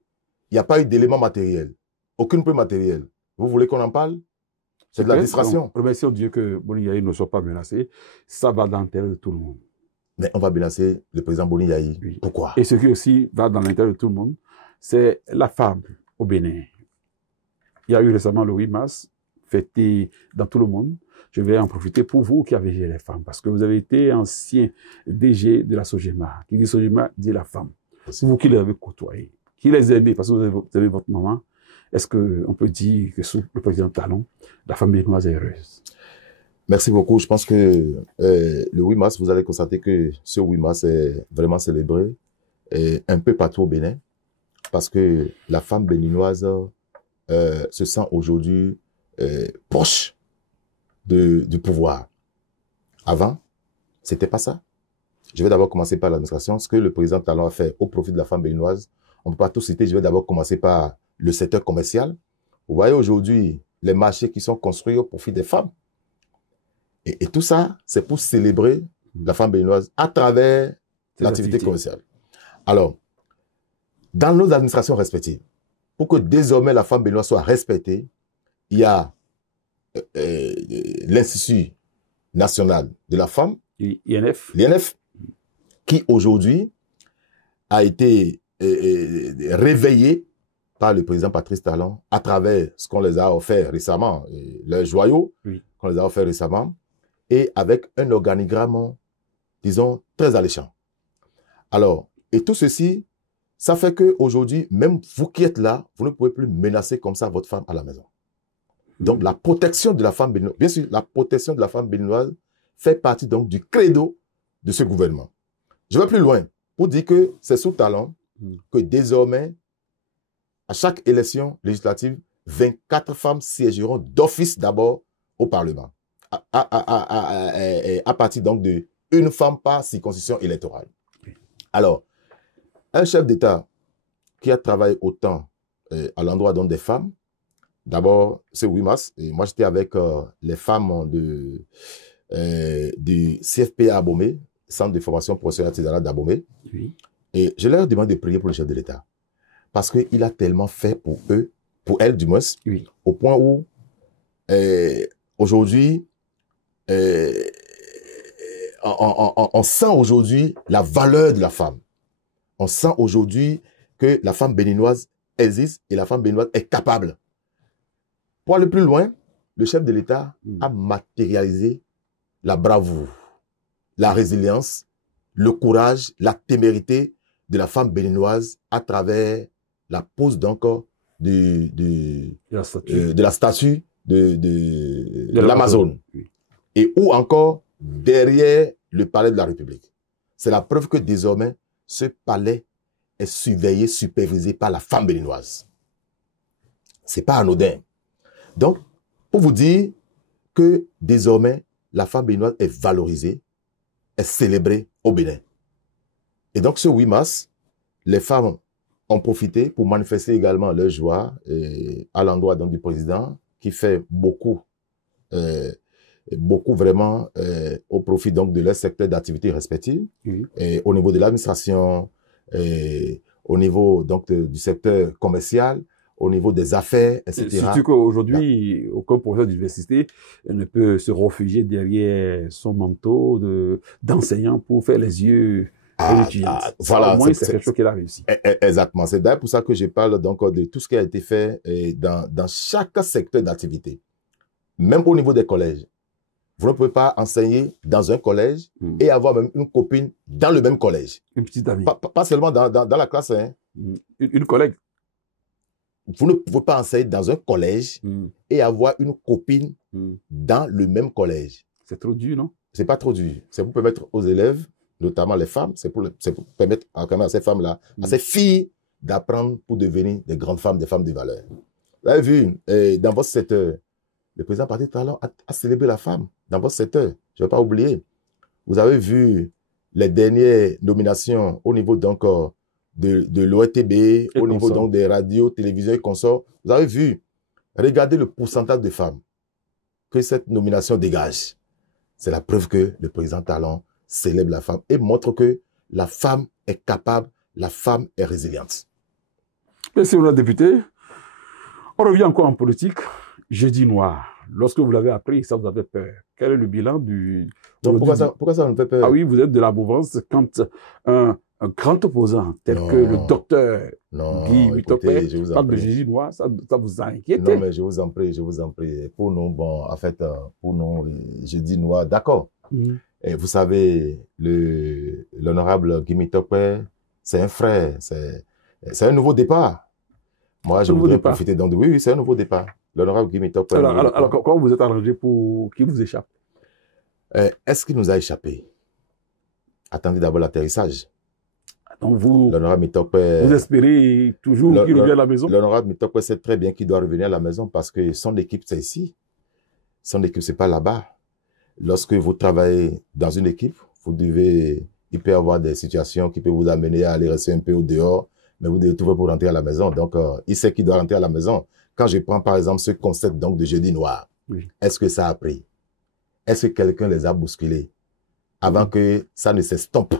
Il n'y a pas eu d'éléments matériels. Aucune preuve matérielle. Vous voulez qu'on en parle? C'est de la distraction. Remercions Dieu que Boni Yahi ne soit pas menacé. Ça va dans l'intérêt de tout le monde. Mais on va menacer le président Boni Yayi. Oui. Pourquoi? Et ce qui aussi va dans l'intérêt de tout le monde, c'est la femme au Bénin. Il y a eu récemment le 8 mars, fêté dans tout le monde. Je vais en profiter pour vous qui avez géré les femmes, parce que vous avez été ancien DG de la Sogema. Qui dit Sogema, dit la femme. Vous qui les avez côtoyés, qui les aimez, parce que vous avez votre maman, est-ce qu'on peut dire que sous le président Talon, la femme béninoise est heureuse? Merci beaucoup. Je pense que le 8 mars, vous allez constater que ce 8 mars est vraiment célébré un peu partout au Bénin, parce que la femme béninoise se sent aujourd'hui proche du pouvoir. Avant, c'était pas ça. Je vais d'abord commencer par l'administration. Ce que le président Talon a fait au profit de la femme béninoise, on ne peut pas tout citer. Je vais d'abord commencer par le secteur commercial. Vous voyez aujourd'hui les marchés qui sont construits au profit des femmes. Et tout ça, c'est pour célébrer la femme béninoise à travers l'activité commerciale. Alors, dans nos administrations respectives, pour que désormais la femme béninoise soit respectée, il y a l'Institut national de la femme, l'INF, qui aujourd'hui a été réveillé par le président Patrice Talon à travers ce qu'on les a offert récemment, leurs joyaux qu'on les a offert récemment, et avec un organigramme, disons, très alléchant. Alors, et tout ceci, ça fait qu'aujourd'hui, même vous qui êtes là, vous ne pouvez plus menacer comme ça votre femme à la maison. Donc, la protection de la femme béninoise, bien sûr, la protection de la femme béninoise fait partie donc du credo de ce gouvernement. Je vais plus loin pour dire que c'est sous Talon que désormais, à chaque élection législative, 24 femmes siégeront d'office d'abord au Parlement. À partir donc de une femme par circonscription électorale. Alors, un chef d'État qui a travaillé autant à l'endroit donc des femmes, d'abord, c'est 8 mars, et moi j'étais avec les femmes du CFPA Abomey, Centre de formation professionnelle artisanale d'Abomey, et je leur demande de prier pour le chef de l'État, parce qu'il a tellement fait pour eux, pour elles du moins, au point où aujourd'hui, on sent aujourd'hui la valeur de la femme. On sent aujourd'hui que la femme béninoise existe et la femme béninoise est capable. Pour aller plus loin, le chef de l'État a matérialisé la bravoure, la résilience, le courage, la témérité de la femme béninoise à travers la pose donc de la statue de l'Amazone. Et ou encore derrière le palais de la République. C'est la preuve que désormais, ce palais est surveillé, supervisé par la femme béninoise. Ce n'est pas anodin. Donc, pour vous dire que désormais, la femme béninoise est valorisée, est célébrée au Bénin. Et donc, ce 8 mars, les femmes ont profité pour manifester également leur joie à l'endroit du président, qui fait beaucoup vraiment au profit donc de leur secteur d'activité respectif, et au niveau de l'administration, au niveau donc du secteur commercial, au niveau des affaires, etc. Surtout qu'aujourd'hui, aucun professeur d'université ne peut se réfugier derrière son manteau d'enseignant pour faire les yeux aux étudiants. Voilà, au moins, c'est quelque chose qu'il a réussi. Exactement. C'est d'ailleurs pour ça que je parle donc de tout ce qui a été fait dans chaque secteur d'activité. Même au niveau des collèges. Vous ne pouvez pas enseigner dans un collège et avoir même une copine dans le même collège. Une petite amie. Pas seulement dans la classe. Hein. Une collègue. Vous ne pouvez pas enseigner dans un collège et avoir une copine dans le même collège. C'est trop dur, non? C'est pas trop dur. C'est pour permettre aux élèves, notamment les femmes, c'est pour permettre quand même à ces femmes-là, à ces filles, d'apprendre pour devenir des grandes femmes, des femmes de valeur. Vous avez vu, dans votre secteur, le président Patrice Talon a célébré la femme dans votre secteur. Je ne vais pas oublier. Vous avez vu les dernières nominations au niveau donc de l'ORTB, au niveau donc des radios, télévisions et consorts. Vous avez vu, regardez le pourcentage de femmes que cette nomination dégage. C'est la preuve que le président Talon célèbre la femme et montre que la femme est capable, la femme est résiliente. Merci, honorable député. On revient encore en politique. Jeudi noir, lorsque vous l'avez appris, ça vous avait peur. Quel est le bilan du... Donc, pourquoi ça me fait peur? Ah oui, vous êtes de la mouvance quand un grand opposant tel que le docteur Guy Mitokpe parle de Jésus noir, ça vous a inquiété? Non, mais je vous en prie, je vous en prie. Pour nous, bon, en fait, pour nous, Jésus noir, d'accord. Et vous savez, l'honorable Guy Mitokpe, c'est un frère, c'est un nouveau départ. Moi, je voudrais profiter donc de... Oui, c'est un nouveau départ. L'honorable Guy Mitokpe. Alors, comment vous êtes arrangé pour qu'il vous échappe? Est-ce qu'il nous a échappé? Attendez d'abord l'atterrissage. Donc l'honorable Mitokpe... Vous espérez toujours qu'il revienne à la maison? L'honorable Mitokpe sait très bien qu'il doit revenir à la maison parce que son équipe, c'est ici. Son équipe, c'est pas là-bas. Lorsque vous travaillez dans une équipe, il peut y avoir des situations qui peuvent vous amener à aller rester un peu au dehors, mais vous devez trouver pour rentrer à la maison. Donc, il sait qu'il doit rentrer à la maison. Quand je prends, par exemple, ce concept donc de jeudi noir, est-ce que ça a pris? Est-ce que quelqu'un les a bousculés avant que ça ne s'estompe?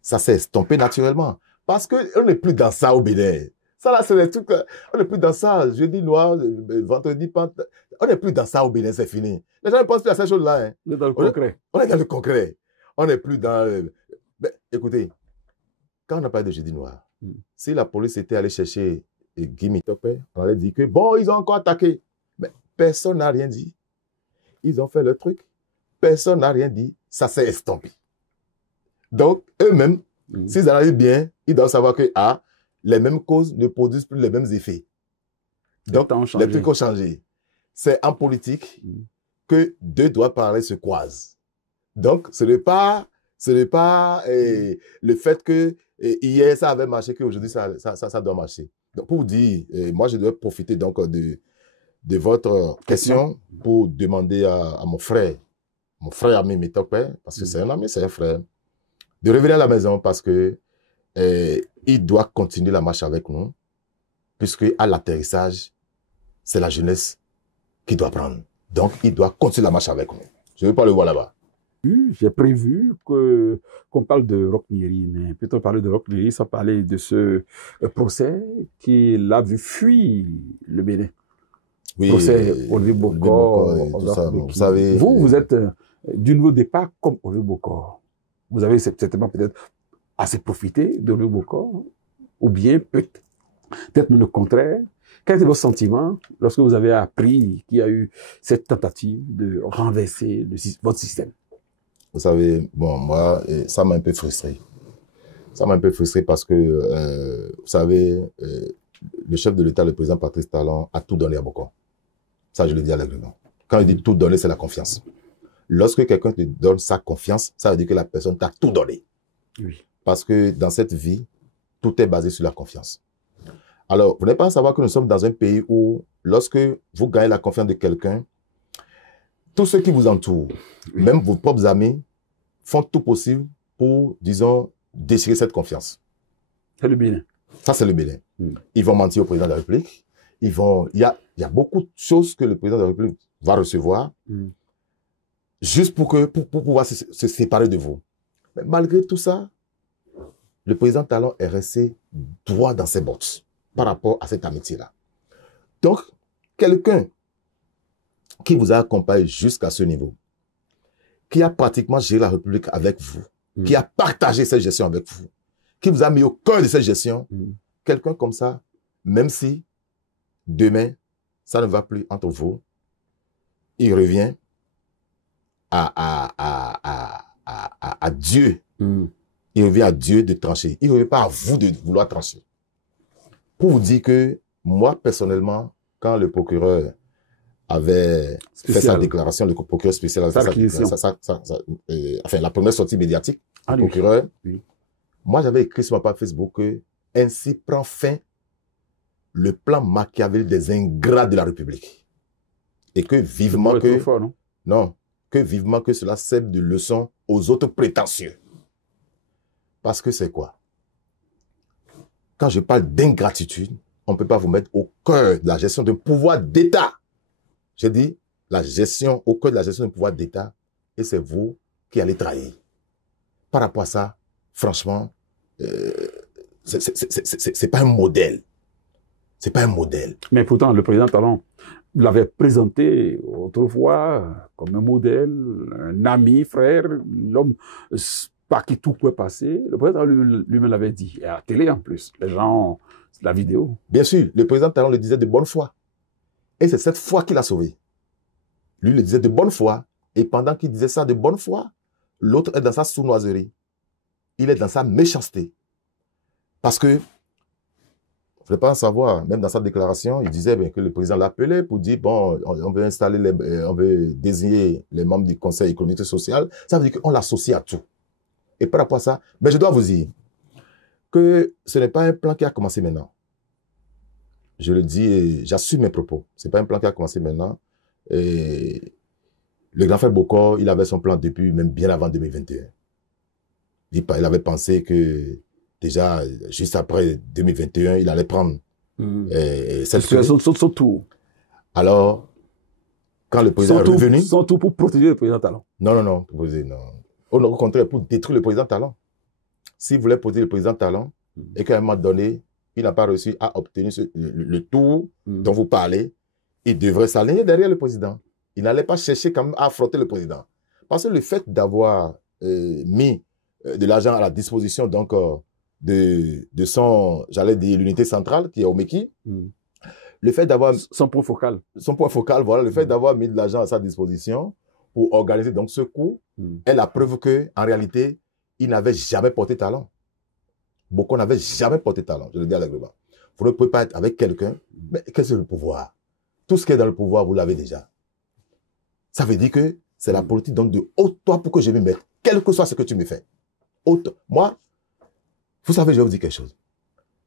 Ça s'est estompé naturellement. Parce qu'on n'est plus dans ça au Bénin. Ça, là, c'est des trucs... On n'est plus dans ça. Jeudi noir, vendredi, pente. On n'est plus dans ça au Bénin, c'est fini. Les gens ne pensent plus à ces choses-là. Hein. On est dans le concret. On est dans le concret. On n'est plus dans... Mais, écoutez, quand on a parlé de jeudi noir, si la police était allée chercher Guy Mitokpe, on allait dire que, bon, ils ont encore attaqué. Mais personne n'a rien dit. Ils ont fait le truc. Personne n'a rien dit. Ça s'est estompé. Donc, eux-mêmes, s'ils analysent bien, ils doivent savoir que, les mêmes causes ne produisent plus les mêmes effets. Donc, les trucs ont changé. C'est en politique que deux doigts parler se croisent. Donc, ce n'est pas le fait que hier ça avait marché qu'aujourd'hui ça doit marcher. Donc, pour vous dire, moi je dois profiter donc de votre question pour demander à mon frère ami Mitokpe, parce que c'est un ami, c'est un frère, de revenir à la maison parce que il doit continuer la marche avec nous, puisque à l'atterrissage, c'est la jeunesse qui doit prendre. Donc, il doit continuer la marche avec nous. Je ne veux pas le voir là-bas. J'ai prévu qu'on parle de Roch Nyeri, mais plutôt parler de Roch Nyeri sans parler de ce procès qui l'a vu fuir le Bénin. Oui, procès Olivier Bokor. Vous savez, vous êtes du nouveau départ comme Olivier Bokor. Vous avez certainement peut-être assez profité d'Olivier Bokor, ou bien peut-être le contraire. Quel était vos sentiments lorsque vous avez appris qu'il y a eu cette tentative de renverser votre système? Vous savez, bon, moi, ça m'a un peu frustré. Ça m'a un peu frustré parce que, vous savez, le chef de l'État, le président Patrice Talon, a tout donné à Bokor. Ça, je le dis allègrement. Quand il dit tout donner, c'est la confiance. Lorsque quelqu'un te donne sa confiance, ça veut dire que la personne t'a tout donné. Oui. Parce que dans cette vie, tout est basé sur la confiance. Alors, vous n'avez pas à savoir que nous sommes dans un pays où, lorsque vous gagnez la confiance de quelqu'un, tous ceux qui vous entourent, même vos propres amis, font tout possible pour, disons, déchirer cette confiance. C'est le Bénin. Ça, c'est le Bénin. Ils vont mentir au président de la République. Il y a beaucoup de choses que le président de la République va recevoir juste pour pouvoir se séparer de vous. Mais malgré tout ça, le président Talon est resté droit dans ses bottes par rapport à cette amitié-là. Donc, quelqu'un qui vous a accompagné jusqu'à ce niveau, qui a pratiquement géré la République avec vous, qui a partagé cette gestion avec vous, qui vous a mis au cœur de cette gestion, quelqu'un comme ça, même si demain, ça ne va plus entre vous, il revient à Dieu. Il revient à Dieu de trancher. Il ne revient pas à vous de vouloir trancher. Pour vous dire que moi, personnellement, quand le procureur avait fait sa déclaration, le procureur spécial avait fait la première sortie médiatique du procureur, moi, j'avais écrit sur ma page Facebook que ainsi prend fin le plan Machiavel des ingrats de la République. Et que vivement que... Fort, que vivement que cela serve de leçon aux autres prétentieux. Parce que c'est quoi? Quand je parle d'ingratitude, on ne peut pas vous mettre au cœur de la gestion d'un pouvoir d'État. Je dis la gestion, au cœur de la gestion d'un pouvoir d'État, et c'est vous qui allez trahir. Par rapport à ça, franchement, c'est pas un modèle. C'est pas un modèle. Mais pourtant, le président Talon l'avait présenté autrefois comme un modèle, un ami, frère, l'homme par qui tout pouvait passer. Le président lui-même l'avait dit, et à la télé en plus, les gens, la vidéo. Bien sûr, le président Talon le disait de bonne foi. Et c'est cette foi qui l'a sauvé. Lui le disait de bonne foi. Et pendant qu'il disait ça de bonne foi, l'autre est dans sa sournoiserie. Il est dans sa méchanceté. Parce que, il ne fallait pas en savoir, même dans sa déclaration, il disait que le président l'appelait pour dire, bon, on veut on veut désigner les membres du Conseil économique et social. Ça veut dire qu'on l'associe à tout. Et par rapport à ça, mais je dois vous dire que ce n'est pas un plan qui a commencé maintenant. Je le dis et j'assume mes propos. Ce n'est pas un plan qui a commencé maintenant. Et le grand frère Bokor, il avait son plan depuis même bien avant 2021. Il avait pensé que déjà, juste après 2021, il allait prendre son tour. Alors, quand le président est revenu... Son tour pour protéger le président Talon. Non. Au contraire, pour détruire le président Talon. S'il voulait protéger le président Talon, et qu'à un moment donné, il n'a pas réussi à obtenir le tour dont vous parlez, il devrait s'aligner derrière le président. Il n'allait pas chercher quand même à affronter le président. Parce que le fait d'avoir mis de l'argent à la disposition donc, de son, j'allais dire, l'unité centrale qui est au Meki, le fait d'avoir... Son point focal. Son point focal, voilà. Le fait d'avoir mis de l'argent à sa disposition pour organiser donc ce coup est la preuve qu'en réalité, il n'avait jamais porté talent. Beaucoup n'avaient jamais porté talent, je le dis allègrement. Vous ne pouvez pas être avec quelqu'un, mais qu'est-ce que le pouvoir? Tout ce qui est dans le pouvoir, vous l'avez déjà. Ça veut dire que c'est la politique donc de haute-toi pour que je me mette, quel que soit ce que tu me fais. Moi, vous savez, je vais vous dire quelque chose.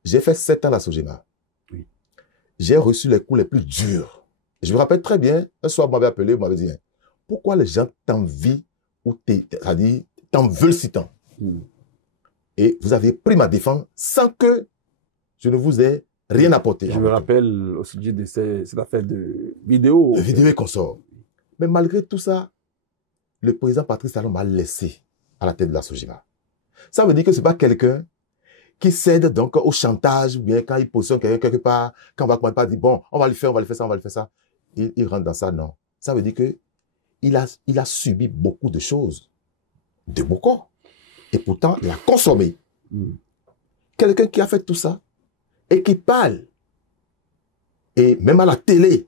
J'ai fait 7 ans à la Sogema. Oui. J'ai reçu les coups les plus durs. Je me rappelle très bien, un soir, vous m'avez appelé, vous m'avez dit, pourquoi les gens t'envient ou c'est-à-dire t'en veulent si tant? Et vous avez pris ma défense sans que je ne vous ai rien apporté. Je me rappelle au sujet de cette affaire de vidéo. De vidéo et consorts. Mais malgré tout ça, le président Patrice Talon m'a laissé à la tête de la Sogema. Ça veut dire que ce n'est pas quelqu'un qui cède donc au chantage, ou bien quand il positionne quelqu'un quelque part, quand on va pas dire, bon, on va le faire ça, on va le faire ça. Il rentre dans ça, non. Ça veut dire que il a subi beaucoup de choses. De beaucoup. Et pourtant, il a consommé. Quelqu'un qui a fait tout ça et qui parle, et même à la télé,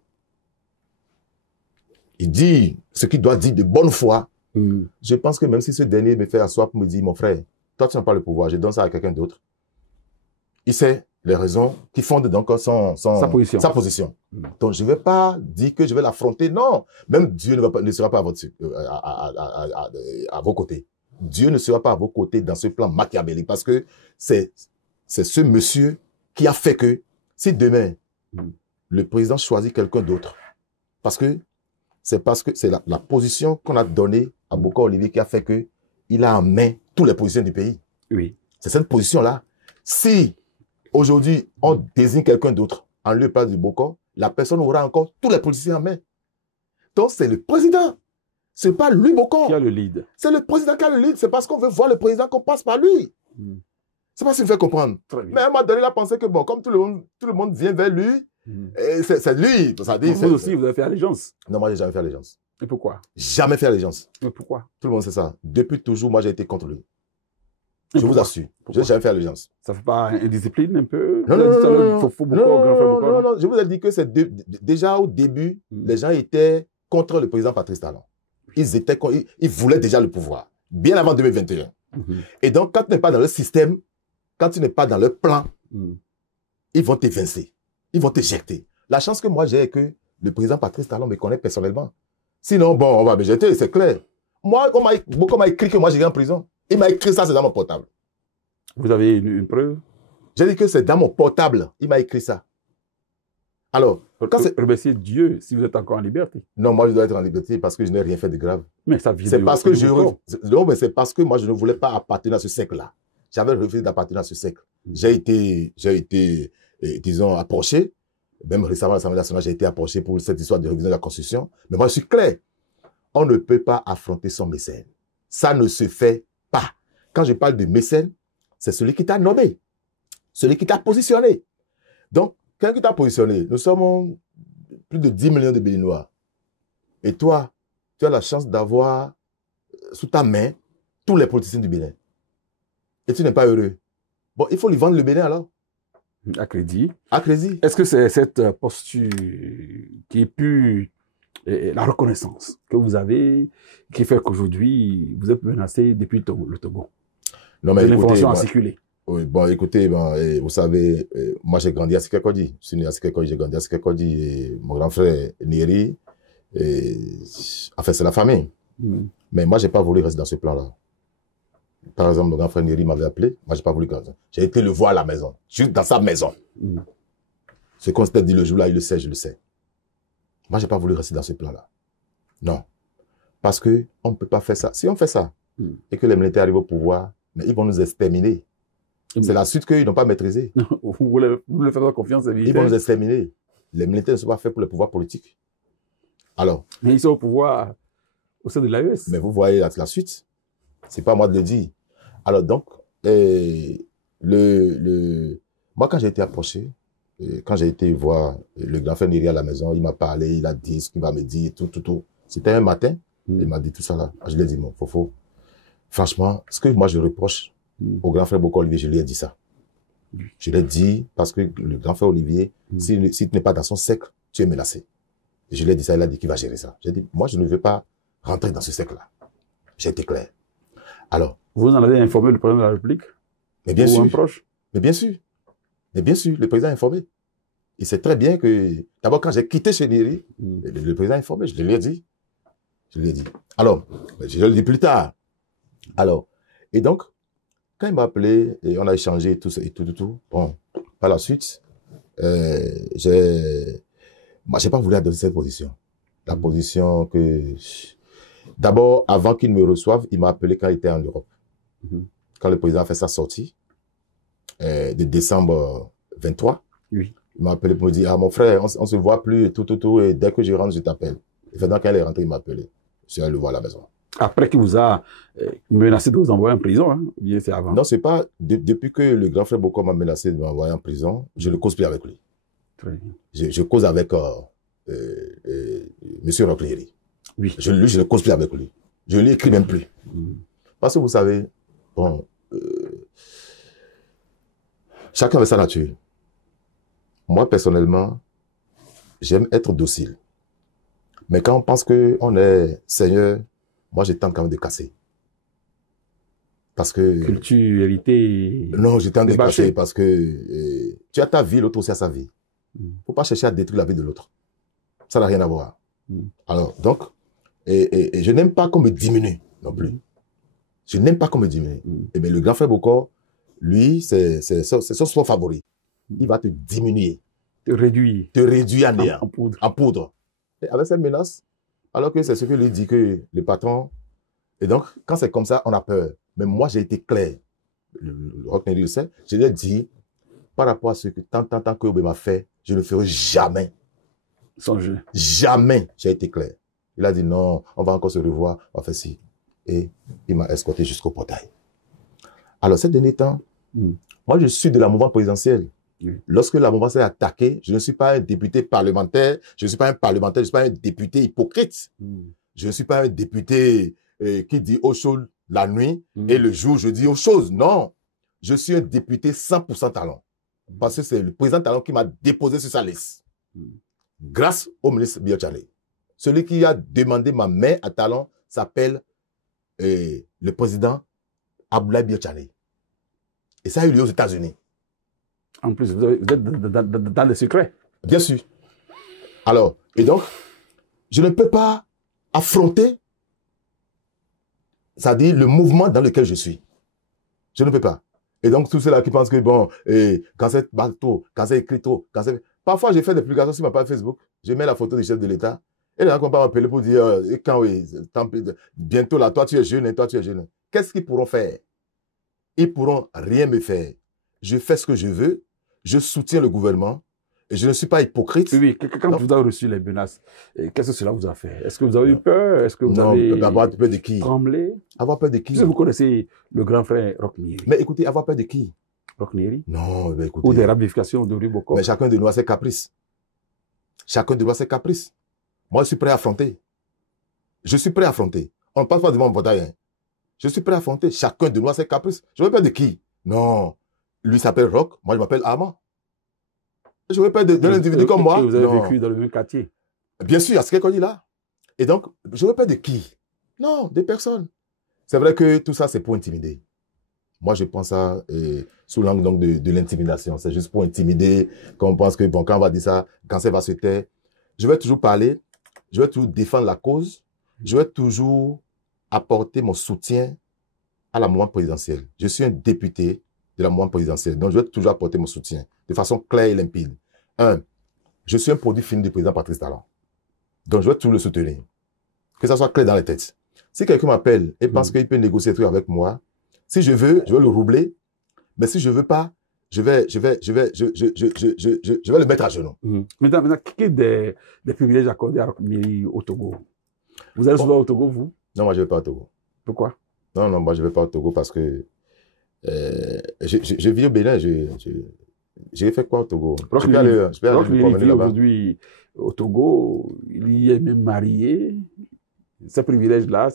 il dit ce qu'il doit dire de bonne foi. Je pense que même si ce dernier me fait asseoir pour me dire, mon frère, toi tu n'as pas le pouvoir, je donne ça à quelqu'un d'autre. Il sait les raisons qui fondent donc sa position. Donc je ne vais pas dire que je vais l'affronter, non. Même Dieu ne sera pas à vos côtés. Dieu ne sera pas à vos côtés dans ce plan machiavélique parce que c'est ce monsieur qui a fait que si demain le président choisit quelqu'un d'autre, parce que c'est la position qu'on a donnée à Bokor Olivier qui a fait que il a en main toutes les positions du pays. Oui. C'est cette position-là. Si aujourd'hui on désigne quelqu'un d'autre en lieu et place de Bokor, la personne aura encore toutes les positions en main. Donc c'est le président. Ce n'est pas lui, Bokor. Qui a le lead. C'est le président qui a le lead. C'est parce qu'on veut voir le président qu'on passe par lui. C'est pas ce qu'il me fait comprendre. Mais à un moment donné, il a pensé que, bon, comme tout le monde vient vers lui, c'est lui. Ça dit, vous aussi, vous avez fait allégeance. Non, moi, j'ai jamais fait allégeance. Et pourquoi? Jamais fait allégeance. Mais pourquoi? Tout le monde sait ça. Depuis toujours, moi, j'ai été contre lui. Je vous assure. Je n'ai jamais fait allégeance. Ça ne fait pas indiscipline un peu? Non, je vous ai dit que c'est déjà au début, les gens étaient contre le président Patrice Talon. Ils voulaient déjà le pouvoir, bien avant 2021. Et donc, quand tu n'es pas dans le système, quand tu n'es pas dans le plan, ils vont t'évincer, ils vont t'éjecter. La chance que moi j'ai est que le président Patrice Talon me connaît personnellement. Sinon, bon, on va me jeter, c'est clair. Moi, beaucoup m'a écrit que moi j'irai en prison. Il m'a écrit ça, c'est dans mon portable. Vous avez une preuve? J'ai dit que c'est dans mon portable. Il m'a écrit ça. Alors, remerciez Dieu si vous êtes encore en liberté. Non, moi je dois être en liberté parce que je n'ai rien fait de grave. Mais ça c'est parce que c'est parce que moi je ne voulais pas appartenir à ce cercle-là. J'avais refusé d'appartenir à ce cercle. J'ai été, disons, approché. Même récemment, à l'Assemblée nationale, j'ai été approché pour cette histoire de révision de la Constitution. Mais moi, je suis clair. On ne peut pas affronter son mécène. Ça ne se fait pas. Quand je parle de mécène, c'est celui qui t'a nommé. Celui qui t'a positionné. Donc, quelqu'un qui t'a positionné, nous sommes plus de 10 millions de Béninois. Et toi, tu as la chance d'avoir sous ta main tous les politiciens du Bénin. Et tu n'es pas heureux. Bon, il faut lui vendre le Bénin alors. À crédit. À crédit. Est-ce que c'est cette posture qui est plus la reconnaissance que vous avez qui fait qu'aujourd'hui, vous êtes menacé depuis le Togo? Non, mais de l'information a circulé. Oui, bon, écoutez, vous savez, moi j'ai grandi à Sikekodi. Je suis né à Sikekodi, j'ai grandi à Sikekodi. Et mon grand frère Néri, enfin, c'est la famille. Mais moi, j'ai pas voulu rester dans ce plan-là. Par exemple, mon grand frère Néri m'avait appelé. Moi, j'ai pas voulu rester. J'ai été le voir à la maison, juste dans sa maison. Ce qu'on s'était dit le jour-là, il le sait, je le sais. Moi, j'ai pas voulu rester dans ce plan-là. Non. Parce que on ne peut pas faire ça. Si on fait ça, et que les militaires arrivent au pouvoir, mais ils vont nous exterminer. C'est la suite qu'ils n'ont pas maîtrisée. Vous voulez faire confiance aux militaires? Ils vont nous exterminer. Les militaires ne sont pas faits pour le pouvoir politique. Alors. Mais ils sont au pouvoir au sein de l'AES. Mais vous voyez la suite. C'est pas à moi de le dire. Alors donc, moi quand j'ai été approché, quand j'ai été voir le grand frère Néri à la maison, il m'a parlé, il a dit ce qu'il va me dire, tout. C'était un matin, il m'a dit tout ça là. Je lui ai dit, mon Fofo, franchement, ce que moi je reproche au grand frère Boko Olivier, je lui ai dit ça. Je l'ai dit parce que le grand frère Olivier, si tu n'es pas dans son cercle, tu es menacé. Et je lui ai dit ça, il a dit qu'il va gérer ça. J'ai dit, moi je ne veux pas rentrer dans ce cercle-là. J'ai été clair. Alors. Vous en avez informé le président de la République? Mais bien sûr. Un proche? Mais bien sûr. Mais bien sûr, le président est informé. Il sait très bien que, d'abord quand j'ai quitté chez Néri, le président est informé, je lui ai dit. Je lui ai dit. Alors, je le dis plus tard. Alors, et donc, quand il m'a appelé, et on a échangé et tout, bon, par la suite, moi, j'ai pas voulu adopter cette position. La position que, d'abord, avant qu'il me reçoive, il m'a appelé quand il était en Europe. Quand le président a fait sa sortie, de décembre 23, il m'a appelé pour me dire, ah, mon frère, on se voit plus, et tout, et dès que je rentre, je t'appelle. Et maintenant, quand il est rentré, il m'a appelé. Je suis allé le voir à la maison. Après qu'il vous a menacé de vous envoyer en prison, hein? Ou bien c'est avant? Non, c'est pas, depuis que le grand frère Boko m'a menacé de m'envoyer en prison, je ne cause plus avec lui. Très bien. Je cause avec Monsieur Rockleri. Oui. Je ne cause plus avec lui. Je ne lui écris même plus. Parce que vous savez, bon, chacun avec sa nature. Moi, personnellement, j'aime être docile. Mais quand on pense qu'on est seigneur, moi, je tente quand même de casser. Parce que... Culture, hérité... Non, je tente de casser parce que tu as ta vie, l'autre aussi a sa vie. Il ne faut pas chercher à détruire la vie de l'autre. Ça n'a rien à voir. Alors, donc, et je n'aime pas qu'on me diminue non plus. Je n'aime pas qu'on me diminue. Et bien, le grand frère Boko, lui, c'est son sport favori. Il va te diminuer. Te réduire. Te réduire à néant. En poudre. En poudre. Et avec cette menace, alors que c'est ce que lui dit que le patron... Et donc, quand c'est comme ça, on a peur. Mais moi, j'ai été clair. Le Rockneri le sait. Je lui ai dit, par rapport à ce que tant que Obé m'a fait, je ne le ferai jamais. Sans jeu. Jamais. J'ai été clair. Il a dit non, on va encore se revoir, on va faire ci. Et il m'a escorté jusqu'au portail. Alors, ces derniers temps, moi, je suis de la mouvance présidentielle. Lorsque la mouvance est attaquée, je ne suis pas un député parlementaire, je ne suis pas un parlementaire, je ne suis pas un député hypocrite. Je ne suis pas un député qui dit aux choses la nuit et le jour, je dis aux choses. Non, je suis un député 100% talent. Parce que c'est le président talent qui m'a déposé sur sa liste. Grâce au ministre Biotchane. Celui qui a demandé ma main à talent s'appelle le président Abdoulaye Biotchane. Et ça a eu lieu aux États-Unis. En plus, vous êtes dans le secret. Bien sûr. Alors, et donc, je ne peux pas affronter, c'est-à-dire le mouvement dans lequel je suis. Je ne peux pas. Et donc, tous ceux-là qui pensent que, bon, quand c'est bateau, quand c'est écrit trop, quand c'est... Parfois, j'ai fait des publications sur ma page Facebook. Je mets la photo du chef de l'État. Et les gens vont pas m'appeler pour dire, quand oui, bientôt là, toi tu es jeune et toi tu es jeune. Qu'est-ce qu'ils pourront faire? Ils pourront rien me faire. Je fais ce que je veux. Je soutiens le gouvernement. Et je ne suis pas hypocrite. Oui, quand vous avez reçu les menaces, qu'est-ce que cela vous a fait? Est-ce que vous avez eu peur? Est-ce que vous avez avoir peur de qui? Tremblé? Avoir peur de qui? Est-ce que vous connaissez le grand frère Rockneri? Mais écoutez, avoir peur de qui? Rockneri? Non, mais écoutez. Ou des ramifications de Riboko? Mais chacun de nous a ses caprices. Chacun de nous a ses caprices. Moi, je suis prêt à affronter. Je suis prêt à affronter. On ne passe pas devant mon bataille. Hein. Je suis prêt à affronter. Chacun de nous a ses caprices. Je ne veux pas de qui? Non. Lui s'appelle Rock. Moi, je m'appelle Armand. Je ne veux pas d'un individu comme moi. Vous avez vécu dans le même quartier. Bien sûr, il y a ce qu'on dit là. Et donc, je ne veux pas de qui? Non, des personnes. C'est vrai que tout ça, c'est pour intimider. Moi, je pense ça sous l'angle donc de l'intimidation. C'est juste pour intimider. Quand on pense que, bon, quand on va dire ça, quand ça va se taire, je vais toujours parler, je vais toujours défendre la cause, je vais toujours apporter mon soutien à la mouvance présidentielle. Je suis un député de la mouvance présidentielle, donc je vais toujours apporter mon soutien de façon claire et limpide. Je suis un produit fini du président Patrice Talon. Donc, je vais toujours le soutenir. Que ça soit clair dans les têtes. Si quelqu'un m'appelle et pense qu'il peut négocier un truc avec moi, si je veux, je vais le roubler. Mais si je veux pas, je vais le mettre à genoux. Maintenant, quel des privilèges accordés à Roch-Miri au Togo? Vous allez souvent au Togo, vous? Non, moi, je ne vais pas au Togo. Pourquoi? Non, moi, je ne vais pas au Togo parce que je vis au Bénin. J'ai fait quoi au Togo? Je peux aller me promener là-bas. Aujourd'hui, au Togo, il y est même marié. Ces privilèges-là,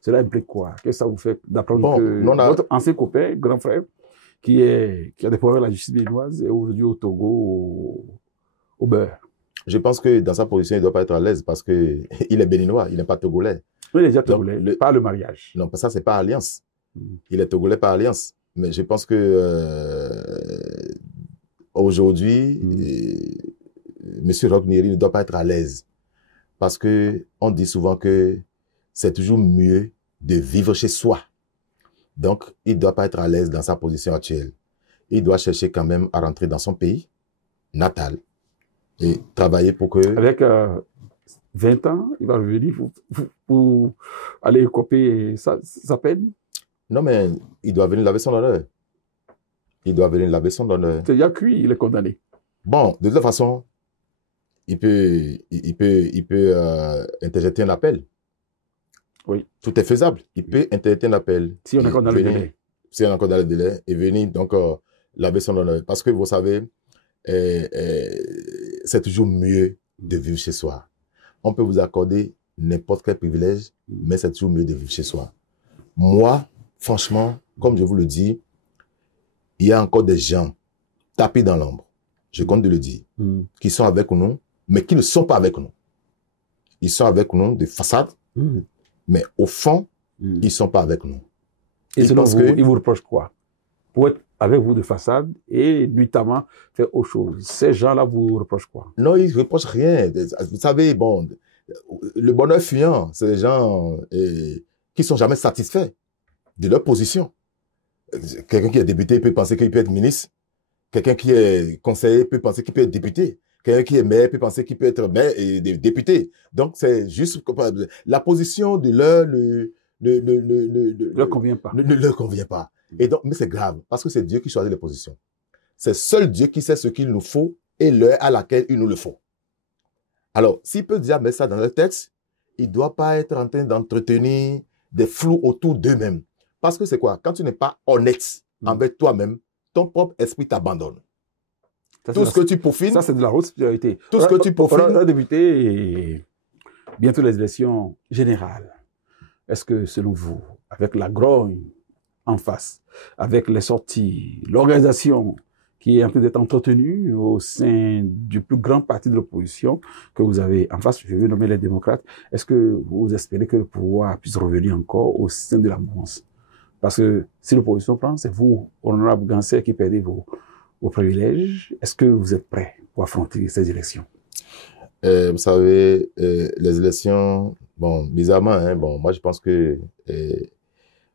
cela implique quoi? Qu'est-ce que ça vous fait d'apprendre que votre ancien copain, grand frère, qui a des problèmes avec la justice béninoise, est aujourd'hui au Togo, au beurre? Je pense que dans sa position, il ne doit pas être à l'aise parce qu'il est béninois, il n'est pas togolais. Oui, il est déjà togolais, pas le mariage. Non, ça, c'est pas alliance. Il est togolais par alliance. Mais je pense que aujourd'hui, M. Roch-Miri ne doit pas être à l'aise. Parce que on dit souvent que c'est toujours mieux de vivre chez soi. Donc, il ne doit pas être à l'aise dans sa position actuelle. Il doit chercher quand même à rentrer dans son pays natal et travailler pour que... Avec 20 ans, il va revenir pour aller copier sa peine? Non, mais il doit venir laver son honneur. Il doit venir laver son honneur. C'est déjà cuit, il est condamné. Bon, de toute façon, il peut interjeter un appel. Oui. Tout est faisable. Il peut interjeter un appel. Si on est encore dans le délai. Si on est encore dans le délai, et venir donc laver son honneur. Parce que vous savez, c'est toujours mieux de vivre chez soi. On peut vous accorder n'importe quel privilège, mais c'est toujours mieux de vivre chez soi. Moi, franchement, comme je vous le dis, il y a encore des gens tapis dans l'ombre, je compte de le dire, qui sont avec nous, mais qui ne sont pas avec nous. Ils sont avec nous de façade, mais au fond, ils ne sont pas avec nous. Et selon vous, ils vous reprochent quoi? Pour être avec vous de façade et nuitamment faire autre chose. Ces gens-là vous reprochent quoi? Non, ils ne reprochent rien. Vous savez, bon, le bonheur fuyant, c'est les gens qui ne sont jamais satisfaits de leur position. Quelqu'un qui est député peut penser qu'il peut être ministre. Quelqu'un qui est conseiller peut penser qu'il peut être député. Quelqu'un qui est maire peut penser qu'il peut être maire et député. Donc, c'est juste la position de leur ne leur convient pas. Ne leur convient pas. Et donc, mais c'est grave, parce que c'est Dieu qui choisit les positions. C'est seul Dieu qui sait ce qu'il nous faut et l'heure à laquelle il nous le faut. Alors, s'il peut déjà mettre ça dans le texte, il ne doit pas être en train d'entretenir des flous autour d'eux-mêmes. Parce que c'est quoi? Quand tu n'es pas honnête envers toi-même, ton propre esprit t'abandonne. Tout ce que tu peaufines... Ça, c'est de la haute spiritualité. Tout ce que tu peaufines... Un député et bientôt les élections générales. Est-ce que, selon vous, avec la grogne en face, avec les sorties, l'organisation qui est en train d'être entretenue au sein du plus grand parti de l'opposition que vous avez en face, je vais nommer les démocrates, est-ce que vous espérez que le pouvoir puisse revenir encore au sein de la mouvance? Parce que si l'opposition prend, c'est vous, honorable Ganser, qui perdez vos privilèges. Est-ce que vous êtes prêt pour affronter ces élections? Vous savez, les élections, bon, bizarrement, hein, bon, moi je pense que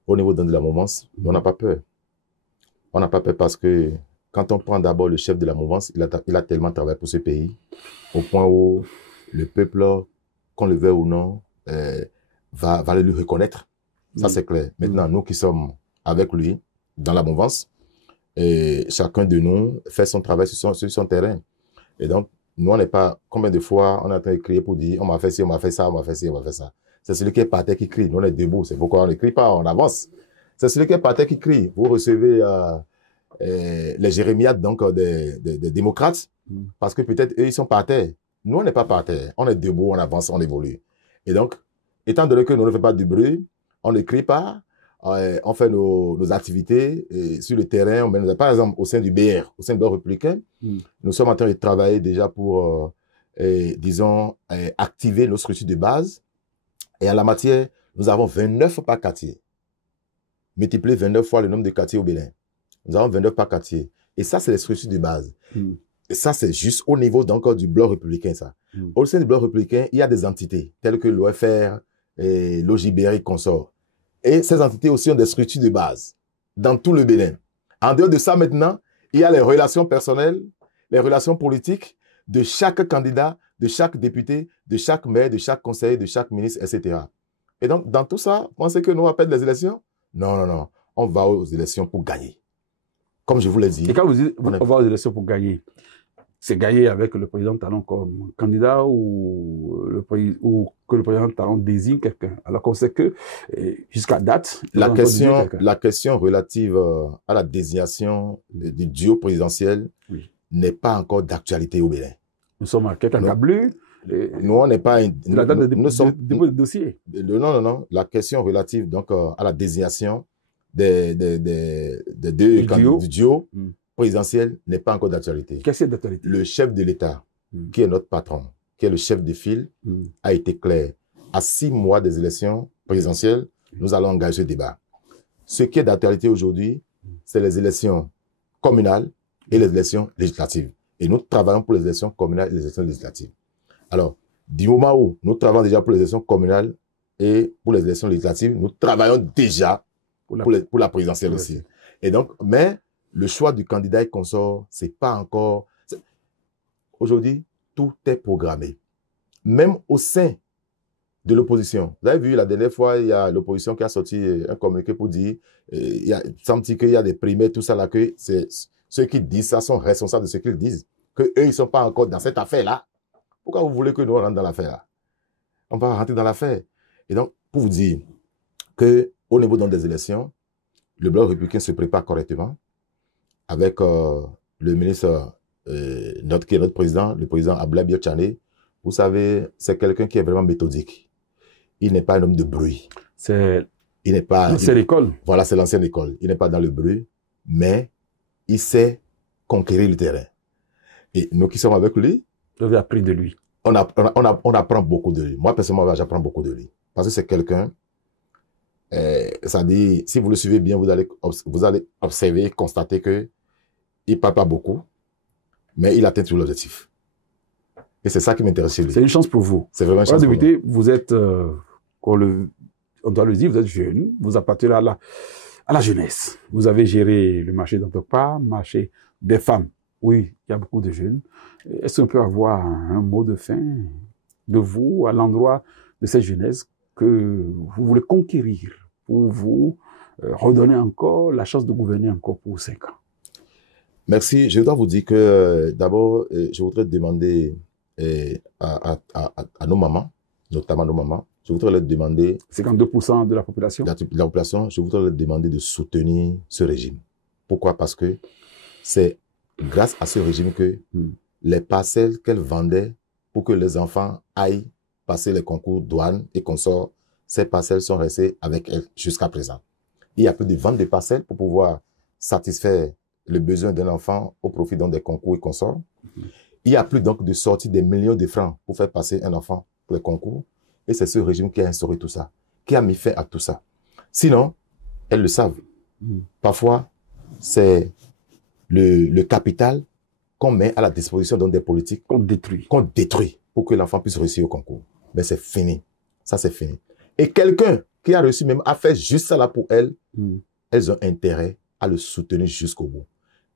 au niveau de la mouvance, on n'a pas peur. On n'a pas peur parce que quand on prend d'abord le chef de la mouvance, il a tellement travaillé pour ce pays, au point où le peuple, qu'on le veuille ou non, va le lui reconnaître. Ça, c'est clair. Maintenant, nous qui sommes avec lui dans la mouvance, et chacun de nous fait son travail sur son terrain. Et donc, nous, on n'est pas... Combien de fois on est en train de crier pour dire on m'a fait ci, on m'a fait ça, on m'a fait ci, on m'a fait ça. C'est celui qui est par terre qui crie. Nous, on est debout. C'est pourquoi on ne crie pas, on avance. C'est celui qui est par terre qui crie. Vous recevez les jérémiades donc, des démocrates, parce que peut-être eux, ils sont par terre. nous, on n'est pas par terre. On est debout, on avance, on évolue. Et donc, étant donné que nous ne faisons pas du bruit, on ne crie pas, on fait nos activités sur le terrain. Par exemple, au sein du BR, au sein du Bloc républicain, nous sommes en train de travailler déjà pour, disons, activer nos structures de base. Et en la matière, nous avons 29 par quartier. Multiplié 29 fois le nombre de quartiers au Bénin. Nous avons 29 par quartier. Et ça, c'est les structures de base. Et ça, c'est juste au niveau donc du Bloc républicain, ça. Au sein du Bloc républicain, il y a des entités telles que l'OFR, l'OJBR et consorts. Et ces entités aussi ont des structures de base dans tout le Bénin. En dehors de ça, maintenant, il y a les relations personnelles, les relations politiques de chaque candidat, de chaque député, de chaque maire, de chaque conseiller, de chaque ministre, etc. Et donc, dans tout ça, pensez que nous, on perdre les élections? Non, non, non. On va aux élections pour gagner. Comme je vous l'ai dit. Et quand vous dites on va aux élections pour gagner, c'est gagner avec le président Talon comme candidat ou que le président Talon désigne quelqu'un. Alors qu'on sait que jusqu'à date, la question relative à la désignation du duo présidentiel n'est pas encore d'actualité au Bénin. Nous sommes à quelques câblés. Nous, on n'est pas... La date de dépôt de dossier. Non, non, non. La question relative donc, à la désignation des deux candidats du duo présidentiel n'est pas encore d'actualité. Qu'est-ce qui est d'actualité? Le chef de l'État, qui est notre patron, qui est le chef de file, a été clair. À 6 mois des élections présidentielles, nous allons engager ce débat. Ce qui est d'actualité aujourd'hui, c'est les élections communales et les élections législatives. Et nous travaillons pour les élections communales et les élections législatives. Alors, du moment où nous travaillons déjà pour les élections communales et pour les élections législatives, nous travaillons déjà pour la présidentielle aussi. Et donc, mais le choix du candidat et consort, c'est pas encore... Aujourd'hui, tout est programmé. Même au sein de l'opposition. Vous avez vu, la dernière fois, il y a l'opposition qui a sorti un communiqué pour dire, il semble qu'il y a des primaires, tout ça là, que ceux qui disent ça sont responsables de ce qu'ils disent. Qu'eux, ils ne sont pas encore dans cette affaire-là. Pourquoi vous voulez que nous rentrions dans l'affaire? On va rentrer dans l'affaire. Et donc, pour vous dire qu'au niveau des élections, le Bloc républicain se prépare correctement avec le ministre, qui est notre président, le président Abdoulaye Biotchane. Vous savez, c'est quelqu'un qui est vraiment méthodique. Il n'est pas un homme de bruit. C'est l'école. Voilà, c'est l'ancienne école. Il n'est pas dans le bruit, mais il sait conquérir le terrain. Et nous qui sommes avec lui, vous avez appris de lui. On apprend beaucoup de lui. Moi, personnellement, j'apprends beaucoup de lui. Parce que c'est quelqu'un, ça dit, si vous le suivez bien, vous allez observer, constater que il ne parle pas beaucoup, mais il atteint toujours l'objectif. Et c'est ça qui m'intéresse chez lui. C'est une chance pour vous. C'est vraiment une chance pour nous. Vous êtes, on doit le dire, vous êtes jeune, vous appartenez à la jeunesse. Vous avez géré le marché d'Antokpa, le marché des femmes. Oui, il y a beaucoup de jeunes. Est-ce qu'on peut avoir un mot de fin de vous à l'endroit de cette jeunesse que vous voulez conquérir pour vous redonner encore la chance de gouverner encore pour 5 ans? Merci. Je dois vous dire que d'abord, je voudrais demander à nos mamans, notamment nos mamans, je voudrais leur demander... 52% de la population? De la population, je voudrais leur demander de soutenir ce régime. Pourquoi? Parce que c'est grâce à ce régime que les parcelles qu'elles vendaient pour que les enfants aillent passer les concours douane et consorts, ces parcelles sont restées avec elles jusqu'à présent. Il n'y a plus de vente de parcelles pour pouvoir satisfaire le besoin d'un enfant au profit donc des concours et consorts. Il n'y a plus donc de sortie des millions de francs pour faire passer un enfant pour les concours. Et c'est ce régime qui a instauré tout ça, qui a mis fin à tout ça. Sinon, elles le savent. Parfois, c'est le capital qu'on met à la disposition des politiques qu'on détruit pour que l'enfant puisse réussir au concours. Mais c'est fini. Ça, c'est fini. Et quelqu'un qui a réussi même à faire juste ça là pour elles, elles ont intérêt à le soutenir jusqu'au bout.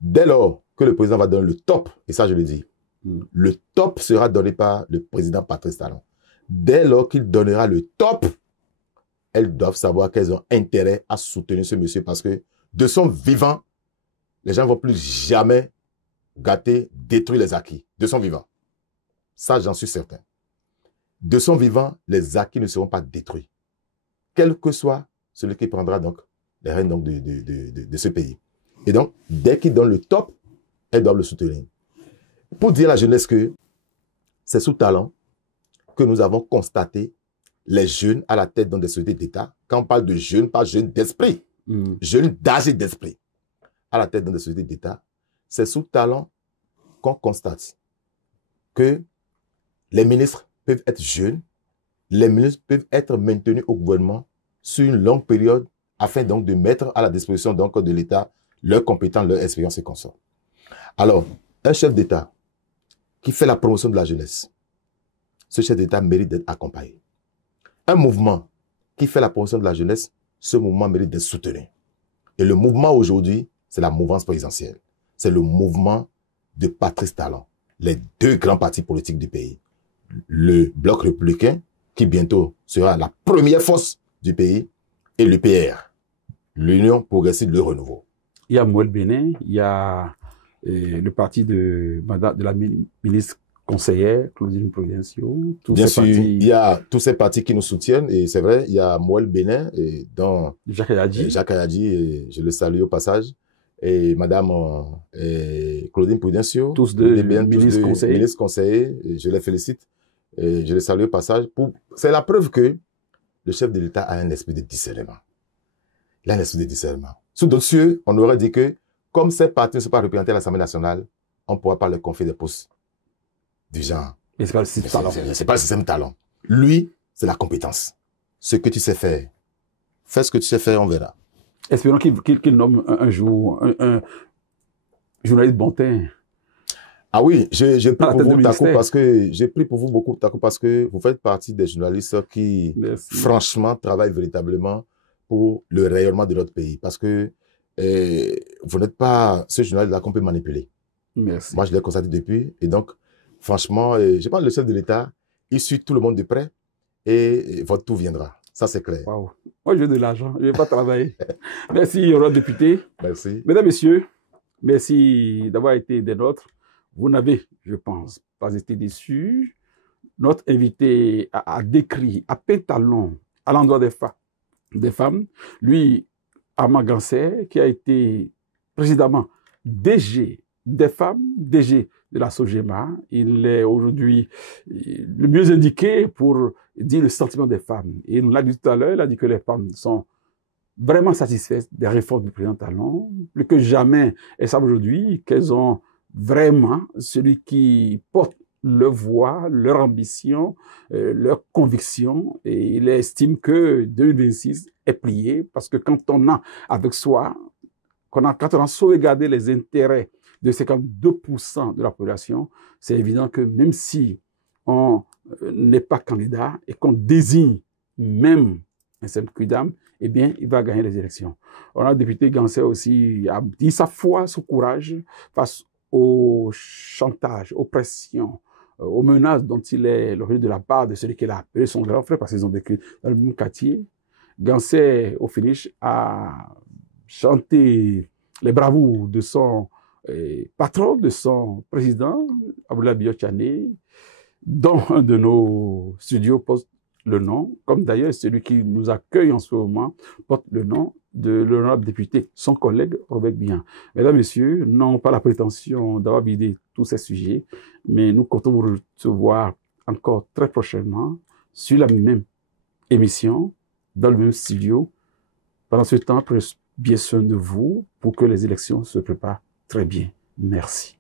Dès lors que le président va donner le top, et ça je le dis, le top sera donné par le président Patrice Talon. Dès lors qu'il donnera le top, elles doivent savoir qu'elles ont intérêt à soutenir ce monsieur parce que de son vivant, les gens ne vont plus jamais gâter, détruire les acquis. De son vivant. Ça, j'en suis certain. De son vivant, les acquis ne seront pas détruits. Quel que soit celui qui prendra donc les rênes donc de ce pays. Et donc, dès qu'il donne le top, elles doivent le soutenir. Pour dire à la jeunesse que c'est sous Talon que nous avons constaté les jeunes à la tête dans des sociétés d'État. Quand on parle de jeunes, pas jeunes d'esprit, jeunes d'âge et d'esprit, à la tête dans des sociétés d'État, c'est sous Talon qu'on constate que les ministres peuvent être jeunes, les ministres peuvent être maintenus au gouvernement sur une longue période afin donc de mettre à la disposition donc de l'État leurs compétences, leur expérience et consorts. Alors, un chef d'État qui fait la promotion de la jeunesse, ce chef d'État mérite d'être accompagné. Un mouvement qui fait la promotion de la jeunesse, ce mouvement mérite d'être soutenu. Et le mouvement aujourd'hui, c'est la mouvance présidentielle. C'est le mouvement de Patrice Talon. Les deux grands partis politiques du pays. Le Bloc républicain, qui bientôt sera la première force du pays, et l'UPR, l'Union progressive de renouveau. Il y a Moël Bénin, il y a le parti de la ministre conseillère, Claudine Prudencio. Bien sûr, il y a tous ces partis qui nous soutiennent, et c'est vrai, il y a Moël Bénin, et dont Jacques Ayadi, et je le salue au passage, et Madame Claudine Prudencio, tous deux ministres conseillers, et je les félicite, et je les salue au passage. C'est la preuve que le chef de l'État a un esprit de discernement. Il a un esprit de discernement. Sous d'autres cieux, on aurait dit que, comme ces partis ne sont pas représentés à l'Assemblée nationale, on ne pourra pas leur confier des postes du genre. Mais c'est pas le système Talon. C'est pas le système Talon. Lui, c'est la compétence. Ce que tu sais faire. Fais ce que tu sais faire, on verra. Espérons qu'il nomme un jour un journaliste bontain. Ah oui, j'ai pris pour vous, Takou, parce que j'ai pris pour vous beaucoup, Takou, parce que vous faites partie des journalistes qui, franchement, travaillent véritablement pour le rayonnement de notre pays. Parce que vous n'êtes pas ce journaliste-là qu'on peut manipuler. Merci. Moi, je l'ai constaté depuis. Et donc, franchement, je pense que le chef de l'État, il suit tout le monde de près et votre tout viendra. Ça, c'est clair. Wow. Moi, je veux de l'argent. Je ne vais pas travailler. Merci, honorable député. Merci. Mesdames, Messieurs, merci d'avoir été des nôtres. Vous n'avez, je pense, pas été déçus. Notre invité a décrit à pétalon à l'endroit des femmes. Lui, Armand Gansé, qui a été précédemment DG des femmes, DG de la SOGEMA. Il est aujourd'hui le mieux indiqué pour dire le sentiment des femmes. Et il nous l'a dit tout à l'heure, il a dit que les femmes sont vraiment satisfaites des réformes du président Talon. Plus que jamais, elles savent aujourd'hui qu'elles ont vraiment celui qui porte leur voix, leur ambition, leur conviction. Et il estime que 2026 est plié parce que quand on a avec soi, quand on a sauvegardé les intérêts de 52% de la population, c'est évident que même si on n'est pas candidat et qu'on désigne même un simple quidam, eh bien, il va gagner les élections. On a le député Gansé aussi a dit sa foi, son courage face au chantage, aux pressions, aux menaces dont il est l'objet de la part de celui qu'il a appelé son grand frère parce qu'ils ont vécu dans le même quartier. Gansé, au finish, a chanté les bravoures de son patron, de son président, Aboula Biotchane, dont un de nos studios porte le nom, comme d'ailleurs celui qui nous accueille en ce moment porte le nom de l'honorable député, son collègue Robert Bihan. Mesdames, Messieurs, n'avons pas la prétention d'avoir vidé tous ces sujets, mais nous comptons vous recevoir encore très prochainement sur la même émission, dans le même studio. Pendant ce temps, prenez bien soin de vous pour que les élections se préparent très bien. Merci.